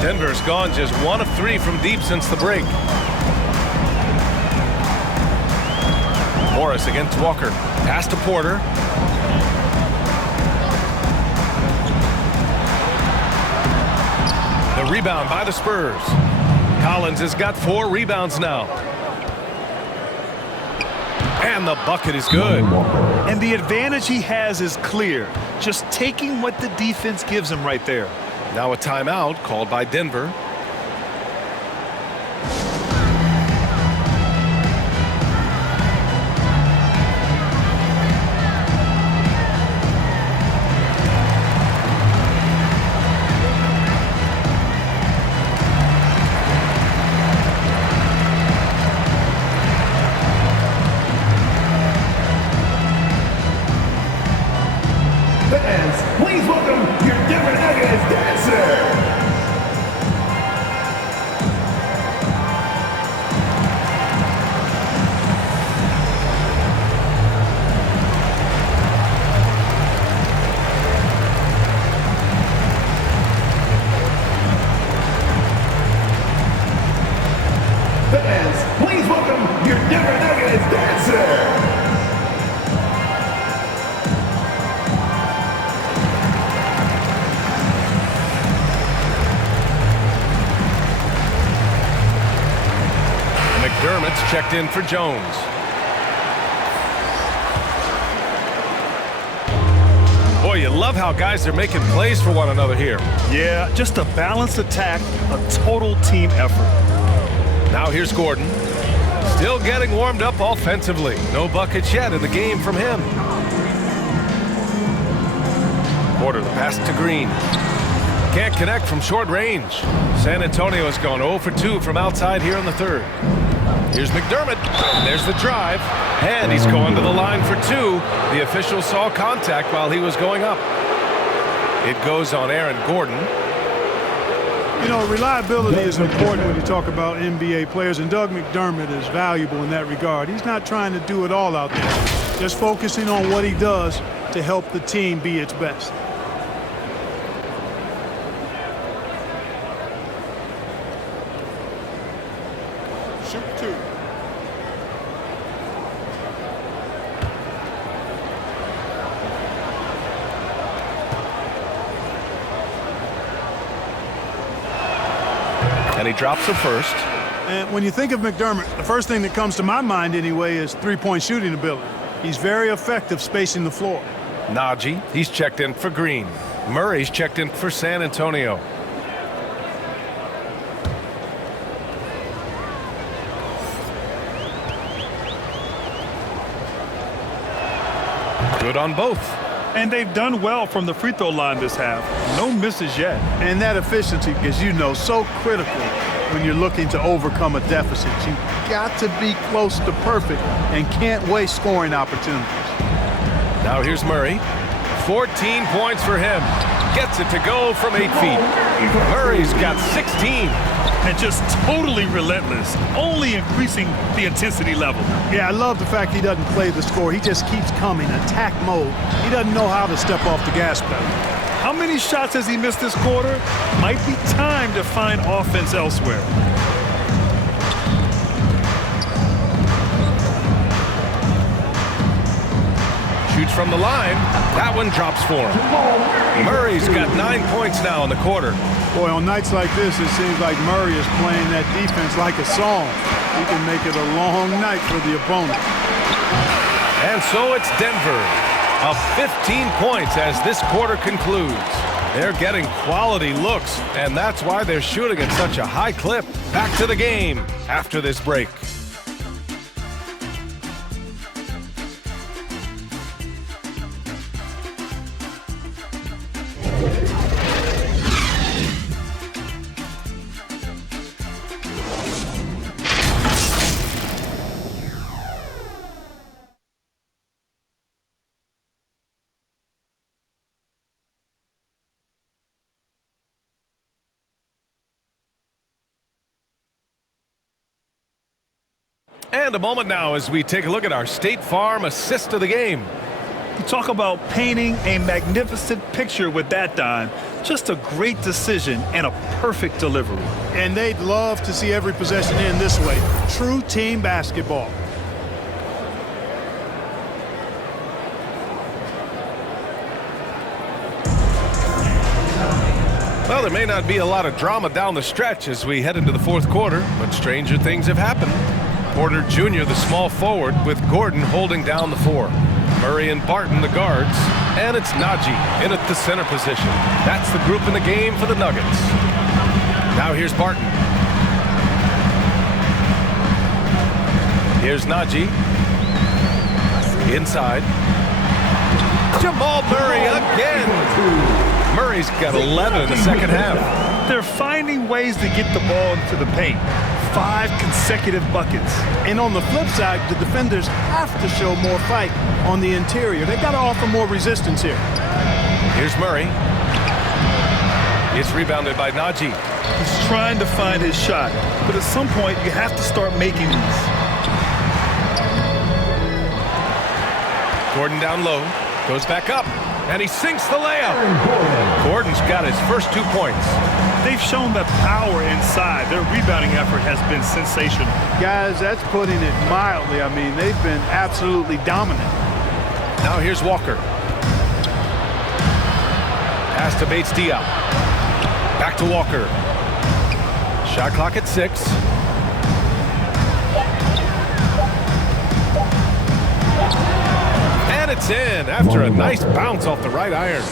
Denver's gone just 1 of 3 from deep since the break. Morris against Walker. Pass to Porter. The rebound by the Spurs. Collins has got 4 rebounds now. And the bucket is good. And the advantage he has is clear. Just taking what the defense gives him right there. Now a timeout called by Denver. Fans, please welcome your Denver Nuggets dancer. Fans, please welcome your Denver Nuggets dancer. McDermott's checked in for Jones. Boy, you love how guys are making plays for one another here. Yeah, just a balanced attack, a total team effort. Now here's Gordon. Still getting warmed up offensively. No buckets yet in the game from him. Porter, the pass to Green. Can't connect from short range. San Antonio has gone 0 for 2 from outside here in the third. Here's McDermott. There's the drive. And he's going to the line for 2. The official saw contact while he was going up. It goes on Aaron Gordon. You know, reliability is important when you talk about NBA players, and Doug McDermott is valuable in that regard. He's not trying to do it all out there, just focusing on what he does to help the team be its best. Shoot 2. And he drops the first. And when you think of McDermott, the first thing that comes to my mind anyway is three-point shooting ability. He's very effective spacing the floor. Najee, he's checked in for Green. Murray's checked in for San Antonio. Good on both. And they've done well from the free throw line this half. No misses yet. And that efficiency, as you know, so critical when you're looking to overcome a deficit. You've got to be close to perfect and can't waste scoring opportunities. Now here's Murray. 14 points for him. Gets it to go from 8 feet. Murray's got 16. And just totally relentless, only increasing the intensity level. Yeah, I love the fact he doesn't play the score. He just keeps coming, attack mode. He doesn't know how to step off the gas pedal. How many shots has he missed this quarter? Might be time to find offense elsewhere. Shoots from the line. That one drops for him. Murray's got 9 points now in the quarter. Boy, on nights like this, it seems like Murray is playing that defense like a song. He can make it a long night for the opponent. And so it's Denver, up 15 points as this quarter concludes. They're getting quality looks, and that's why they're shooting at such a high clip. Back to the game after this break. And a moment now as we take a look at our State Farm assist of the game. You talk about painting a magnificent picture with that dime. Just a great decision and a perfect delivery. And they'd love to see every possession in this way. True team basketball. Well, there may not be a lot of drama down the stretch as we head into the fourth quarter, but stranger things have happened. Porter Jr., the small forward, with Gordon holding down the 4. Murray and Barton, the guards. And it's Najee in at the center position. That's the group in the game for the Nuggets. Now here's Barton. Here's Najee. Inside. Jamal Murray again. Murray's got 11 in the second half. They're finding ways to get the ball into the paint. 5 consecutive buckets. And on the flip side, the defenders have to show more fight on the interior. They've got to offer more resistance here. Here's Murray. It's rebounded by Najee. He's trying to find his shot, but at some point you have to start making these. Gordon down low, goes back up, and he sinks the layup. Gordon's got his first 2 points. They've shown the power inside. Their rebounding effort has been sensational. Guys, that's putting it mildly. I mean, they've been absolutely dominant. Now here's Walker. Pass to Bates-Diop. Back to Walker. Shot clock at 6. And it's in after a nice bounce off the right iron.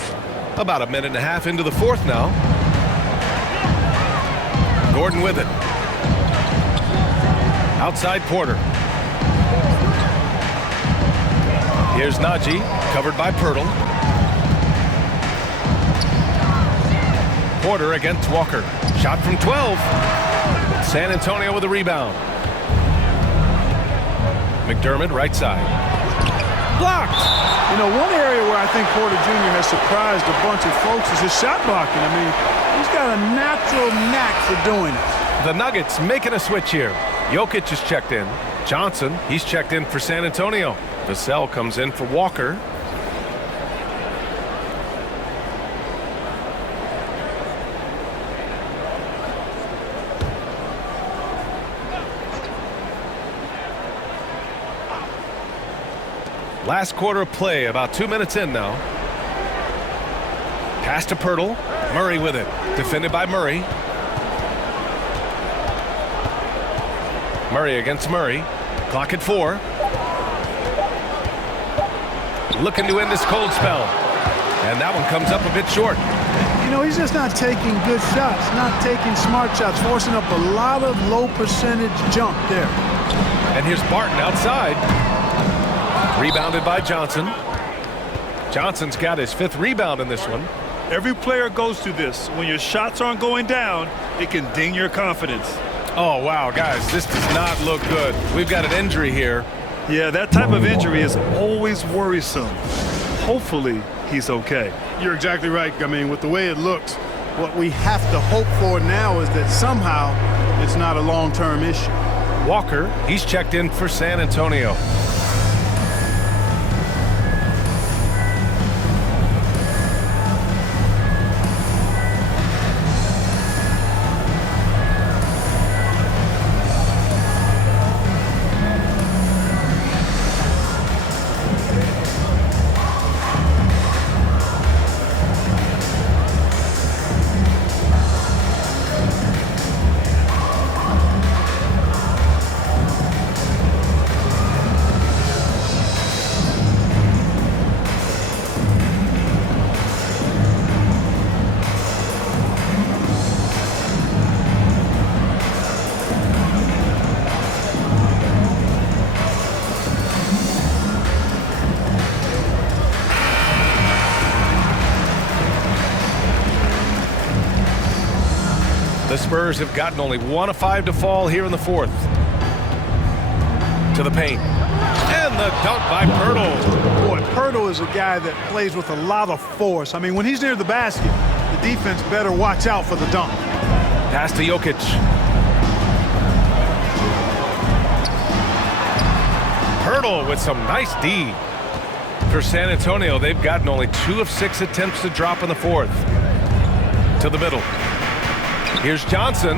About a minute and a half into the fourth now. Gordon with it. Outside Porter. Here's Najee, covered by Pirtle. Porter against Walker. Shot from 12. San Antonio with a rebound. McDermott, right side. Blocked. You know, one area where I think Porter Jr. has surprised a bunch of folks is his shot blocking. I mean, he's got a natural knack for doing it. The Nuggets making a switch here. Jokic is checked in. Johnson, he's checked in for San Antonio. Vassell comes in for Walker. Last quarter of play, about 2 minutes in now. Pass to Pirtle. Murray with it. Defended by Murray. Murray against Murray. Clock at 4. Looking to end this cold spell. And that one comes up a bit short. You know, he's just not taking good shots, not taking smart shots, forcing up a lot of low percentage jump there. And here's Barton outside. Rebounded by Johnson. Johnson's got his 5th rebound in this one. Every player goes through this. When your shots aren't going down, it can ding your confidence. Oh, wow, guys, this does not look good. We've got an injury here. Yeah, that type of injury is always worrisome. Hopefully, he's okay. You're exactly right. I mean, with the way it looks, what we have to hope for now is that somehow it's not a long-term issue. Walker, he's checked in for San Antonio. The Spurs have gotten only 1 of 5 to fall here in the 4th. To the paint. And the dunk by Pirtle. Boy, Pirtle is a guy that plays with a lot of force. I mean, when he's near the basket, the defense better watch out for the dunk. Pass to Jokic. Pirtle with some nice D. For San Antonio, they've gotten only 2 of 6 attempts to drop in the 4th. To the middle. Here's Johnson.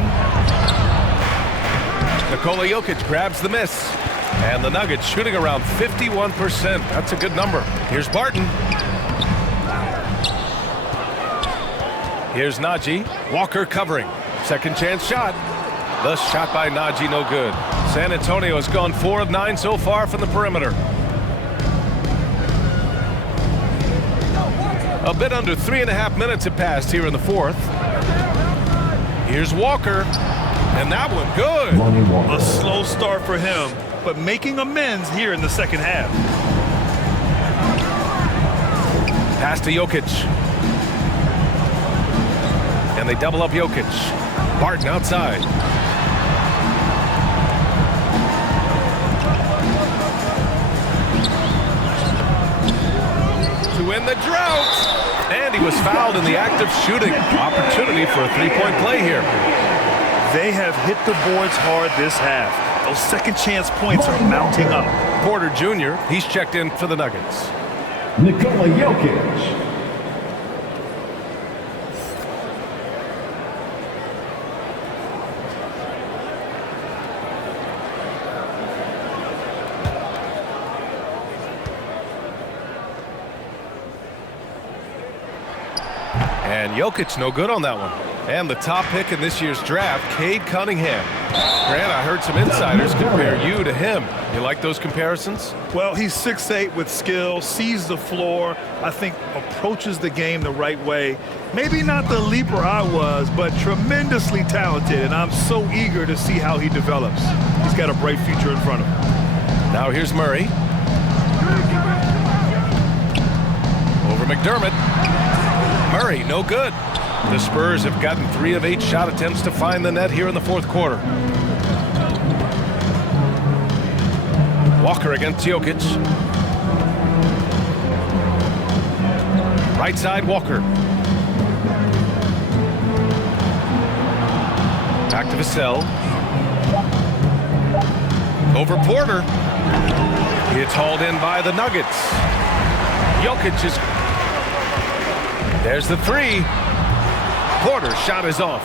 Nikola Jokic grabs the miss. And the Nuggets shooting around 51%. That's a good number. Here's Barton. Here's Najee. Walker covering. Second chance shot. The shot by Najee, no good. San Antonio has gone 4 of 9 so far from the perimeter. A bit under 3.5 minutes have passed here in the 4th. Here's Walker, and that one good. A slow start for him, but making amends here in the second half. Pass to Jokic. And they double up Jokic. Barton outside. To end the drought. And he was fouled in the act of shooting. Opportunity for a 3-point play here. They have hit the boards hard this half. Those second chance points are mounting up. Porter Jr., he's checked in for the Nuggets. Nikola Jokic. And Jokic no good on that one. And the top pick in this year's draft, Cade Cunningham. Grant, I heard some insiders compare you to him. You like those comparisons? Well, he's 6'8" with skill, sees the floor, I think approaches the game the right way. Maybe not the leaper I was, but tremendously talented, and I'm so eager to see how he develops. He's got a bright future in front of him. Now here's Murray. Over McDermott. Murray, no good. The Spurs have gotten 3 of 8 shot attempts to find the net here in the 4th quarter. Walker against Jokic. Right side, Walker. Back to Vassell. Over Porter. It's hauled in by the Nuggets. Jokic is... There's the 3. Porter's shot is off.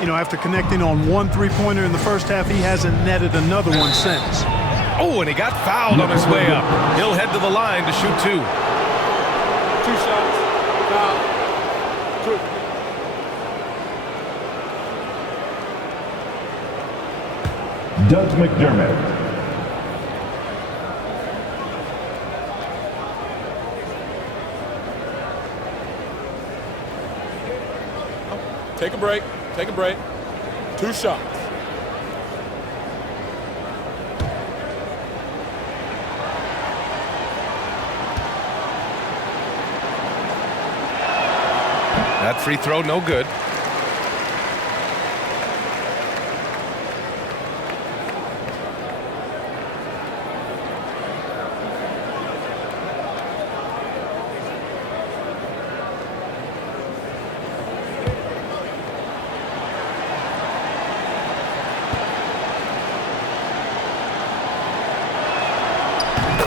You know, after connecting on 1 3-pointer in the first half, he hasn't netted another one since. Oh, and he got fouled on his way up. He'll head to the line to shoot 2. 2 shots. Foul. 2. Doug McDermott. Take a break. Take a break. 2 shots. That free throw, no good.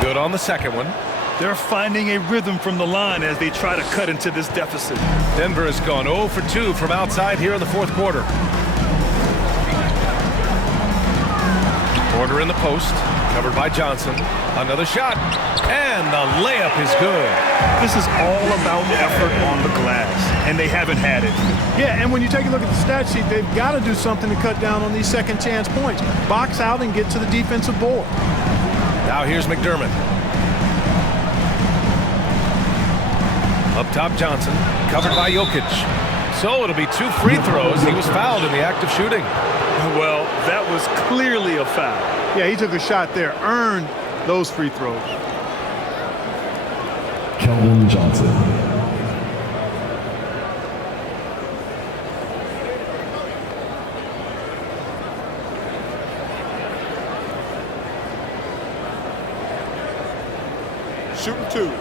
Good on the second one. They're finding a rhythm from the line as they try to cut into this deficit. Denver has gone 0 for 2 from outside here in the fourth quarter. Porter in the post, covered by Johnson. Another shot, and the layup is good. This is all about effort on the glass, and they haven't had it. Yeah, and when you take a look at the stat sheet, they've got to do something to cut down on these second chance points. Box out and get to the defensive board. Now here's McDermott. Up top, Johnson, covered by Jokic. So it'll be 2 free throws. He was fouled in the act of shooting. Well, that was clearly a foul. Yeah, he took a shot there, earned those free throws. Kelvin Johnson. Shooting 2.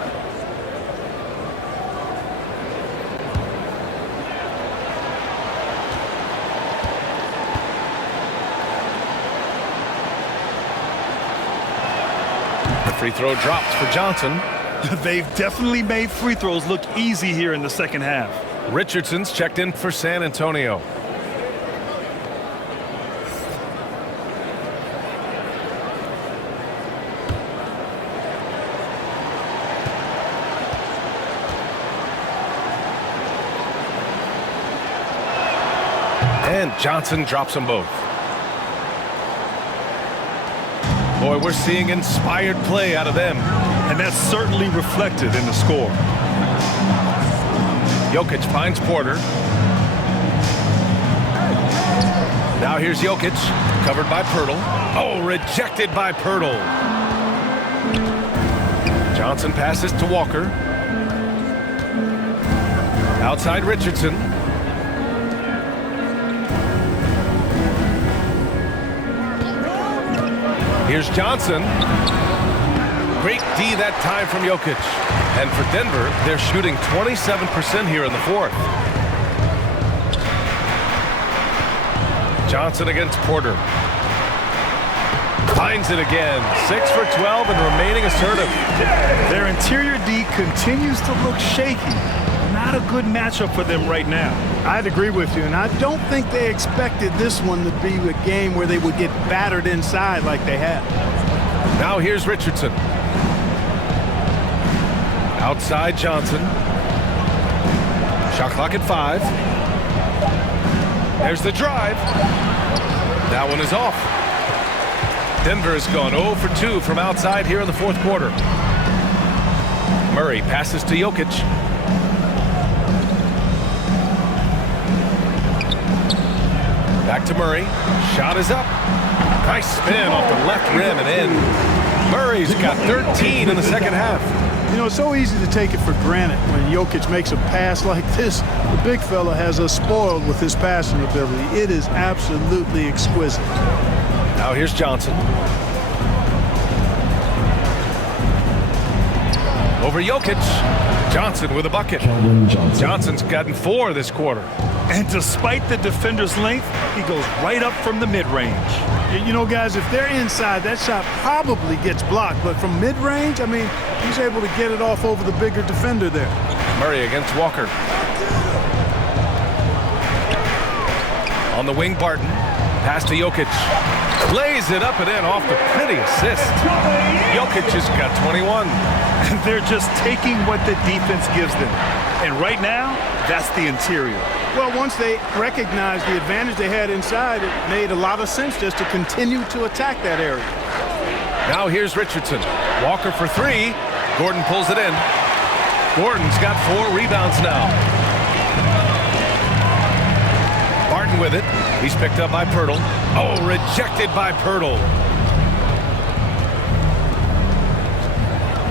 The free throw dropped for Johnson. They've definitely made free throws look easy here in the second half. Richardson's checked in for San Antonio. And Johnson drops them both. Boy, we're seeing inspired play out of them. And that's certainly reflected in the score. Jokic finds Porter. Now here's Jokic, covered by Pirtle. Oh, rejected by Pirtle. Johnson passes to Walker. Outside Richardson. Here's Johnson. Great D that time from Jokic. And for Denver, they're shooting 27% here in the fourth. Johnson against Porter. Finds it again. 6 for 12 and remaining assertive. Their interior D continues to look shaky. Not a good matchup for them right now. I'd agree with you, and I don't think they expected this one to be a game where they would get battered inside like they have. Now here's Richardson. Outside Johnson. Shot clock at 5. There's the drive. That one is off. Denver has gone 0 for 2 from outside here in the fourth quarter. Murray passes to Jokic. Back to Murray. Shot is up. Nice spin off the left rim and in. Murray's got 13 in the second half. You know, it's so easy to take it for granted when Jokic makes a pass like this. The big fella has us spoiled with his passing ability. It is absolutely exquisite. Now here's Johnson. Over Jokic. Johnson with a bucket. Johnson's gotten 4 this quarter. And despite the defender's length, he goes right up from the mid-range. You know, guys, if they're inside, that shot probably gets blocked. But from mid-range, I mean, he's able to get it off over the bigger defender there. Murray against Walker. On the wing, Barton. Pass to Jokic. Lays it up and in off the pretty assist. Jokic has got 21. and they're just taking what the defense gives them. And right now, that's the interior. Well, once they recognized the advantage they had inside, it made a lot of sense just to continue to attack that area. Now here's Richardson. Walker for three. Gordon pulls it in. Gordon's got 4 rebounds now. Barton with it. He's picked up by Pirtle. Oh, rejected by Pirtle.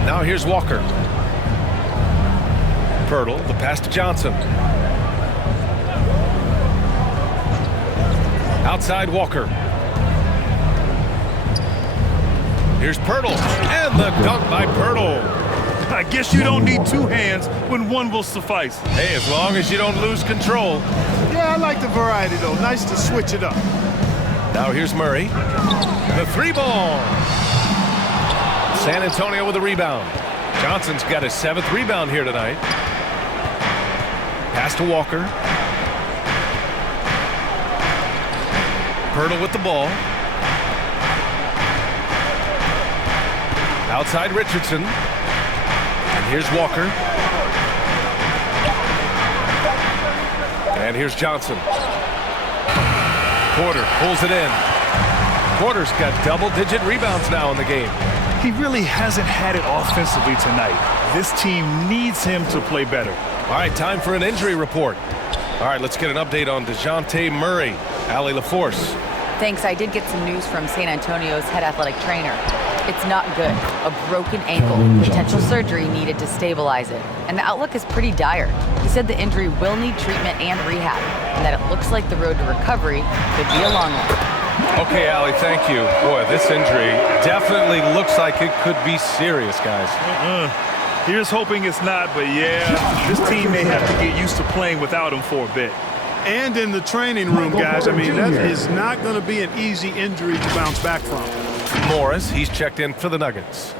Now here's Walker. Pirtle, the pass to Johnson. Outside Walker. Here's Pirtle, and the dunk by Pirtle. I guess you don't need 2 hands when 1 will suffice. Hey, as long as you don't lose control. Yeah, I like the variety, though. Nice to switch it up. Now here's Murray. The 3-ball. San Antonio with a rebound. Johnson's got his 7th rebound here tonight. Pass to Walker. Pirtle with the ball. Outside Richardson. And here's Walker. And here's Johnson. Porter pulls it in. Porter's got double-digit rebounds now in the game. He really hasn't had it offensively tonight. This team needs him to play better. All right, time for an injury report. All right, let's get an update on DeJounte Murray. Allie LaForce. Thanks. I did get some news from San Antonio's head athletic trainer. It's not good. A broken ankle. Potential surgery needed to stabilize it. And the outlook is pretty dire. He said the injury will need treatment and rehab, and that it looks like the road to recovery could be a long one. Okay, Allie, thank you. Boy, this injury definitely looks like it could be serious, guys. Here's hoping it's not, but yeah, this team may have to get used to playing without him for a bit. And in the training room, guys, I mean, that is not going to be an easy injury to bounce back from. Morris, he's checked in for the Nuggets.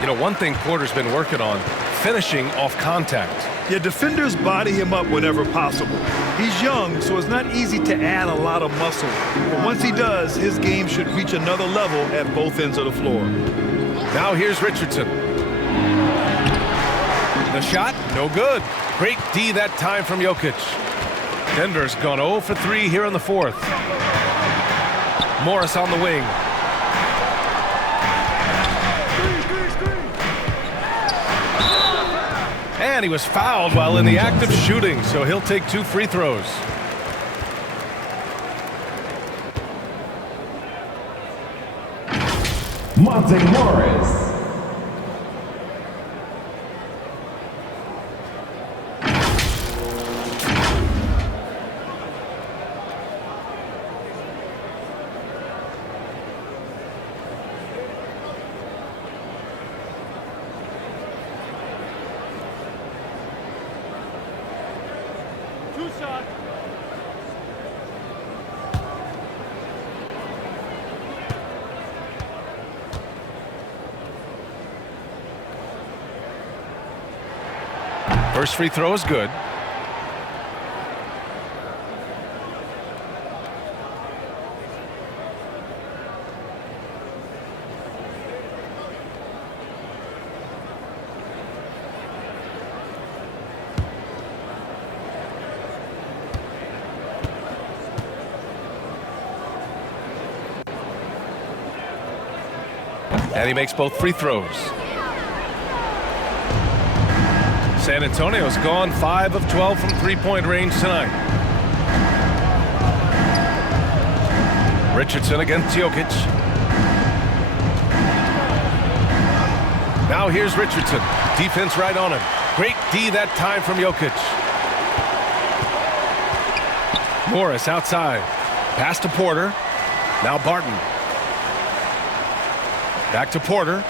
You know, one thing Porter's been working on, finishing off contact. Yeah, defenders body him up whenever possible. He's young, so it's not easy to add a lot of muscle. But once he does, his game should reach another level at both ends of the floor. Now here's Richardson. The shot, no good. Great D that time from Jokic. Denver's gone 0 for 3 here in the 4th. Morris on the wing. And he was fouled while in the act of shooting, so he'll take 2 free throws. Monte Morris. First free throw is good. And he makes both free throws. San Antonio's gone 5 of 12 from three-point range tonight. Richardson against Jokic. Now here's Richardson. Defense right on him. Great D that time from Jokic. Morris outside. Pass to Porter. Now Barton. Back to Porter.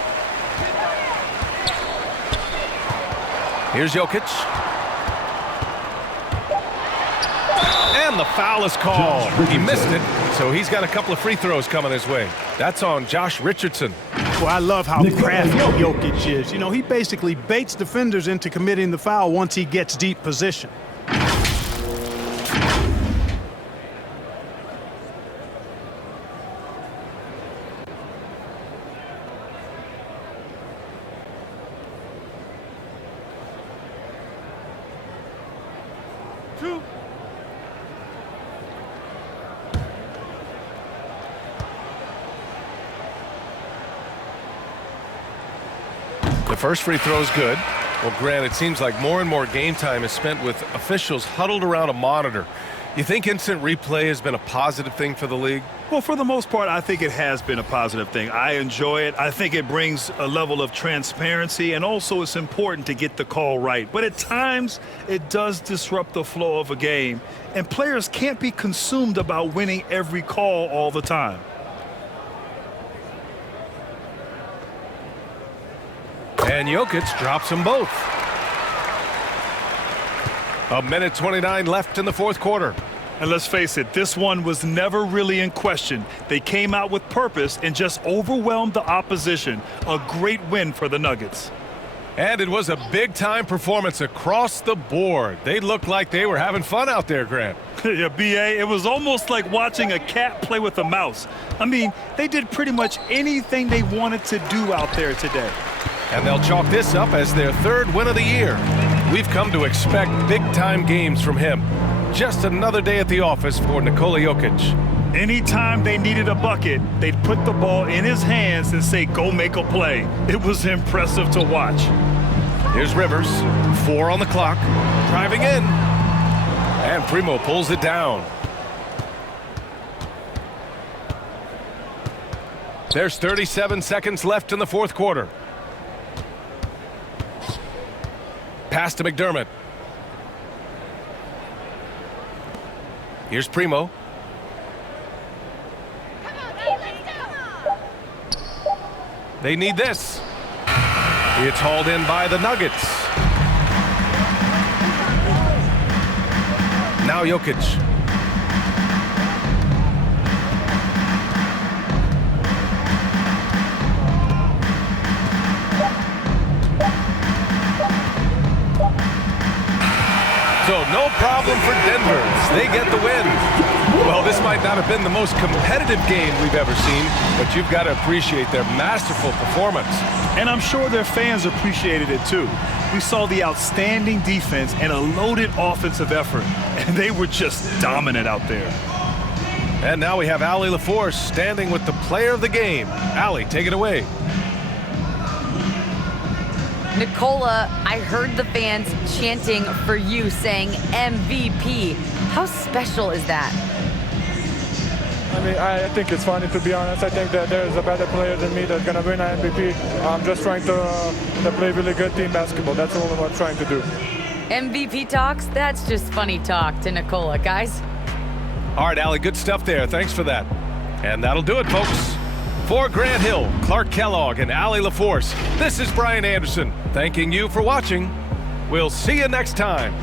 Here's Jokic. And the foul is called. He missed it, so he's got a couple of free throws coming his way. That's on Josh Richardson. Well, I love how crafty Jokic is. You know, he basically baits defenders into committing the foul once he gets deep position. The first free throw is good. Well, Grant, it seems like more and more game time is spent with officials huddled around a monitor. You think instant replay has been a positive thing for the league? Well, for the most part, I think it has been a positive thing. I enjoy it. I think it brings a level of transparency, and also it's important to get the call right. But at times, it does disrupt the flow of a game, and players can't be consumed about winning every call all the time. And Jokic drops them both. A minute 29 left in the fourth quarter. And let's face it, this one was never really in question. They came out with purpose and just overwhelmed the opposition. A great win for the Nuggets. And it was a big-time performance across the board. They looked like they were having fun out there, Grant. Yeah, B.A., it was almost like watching a cat play with a mouse. I mean, they did pretty much anything they wanted to do out there today. And they'll chalk this up as their third win of the year. We've come to expect big-time games from him. Just another day at the office for Nikola Jokic. Anytime they needed a bucket, they'd put the ball in his hands and say, go make a play. It was impressive to watch. Here's Rivers, 4 on the clock, driving in. And Primo pulls it down. There's 37 seconds left in the fourth quarter. Pass to McDermott. Here's Primo. They need this. It's hauled in by the Nuggets. Now Jokic. So no problem for Denver. They get the win. Well, this might not have been the most competitive game we've ever seen, but you've got to appreciate their masterful performance. And I'm sure their fans appreciated it too. We saw the outstanding defense and a loaded offensive effort, and they were just dominant out there. And now we have Allie LaForce standing with the player of the game. Allie, take it away. Nikola, I heard the fans chanting for you, saying MVP. How special is that? I mean, I think it's funny, to be honest. I think that there's a better player than me that's going to win an MVP. I'm just trying to play really good team basketball. That's all I'm trying to do. MVP talks? That's just funny talk to Nikola, guys. All right, Allie, good stuff there. Thanks for that. And that'll do it, folks. For Grant Hill, Clark Kellogg, and Allie LaForce, this is Bryant Anderson, thanking you for watching. We'll see you next time.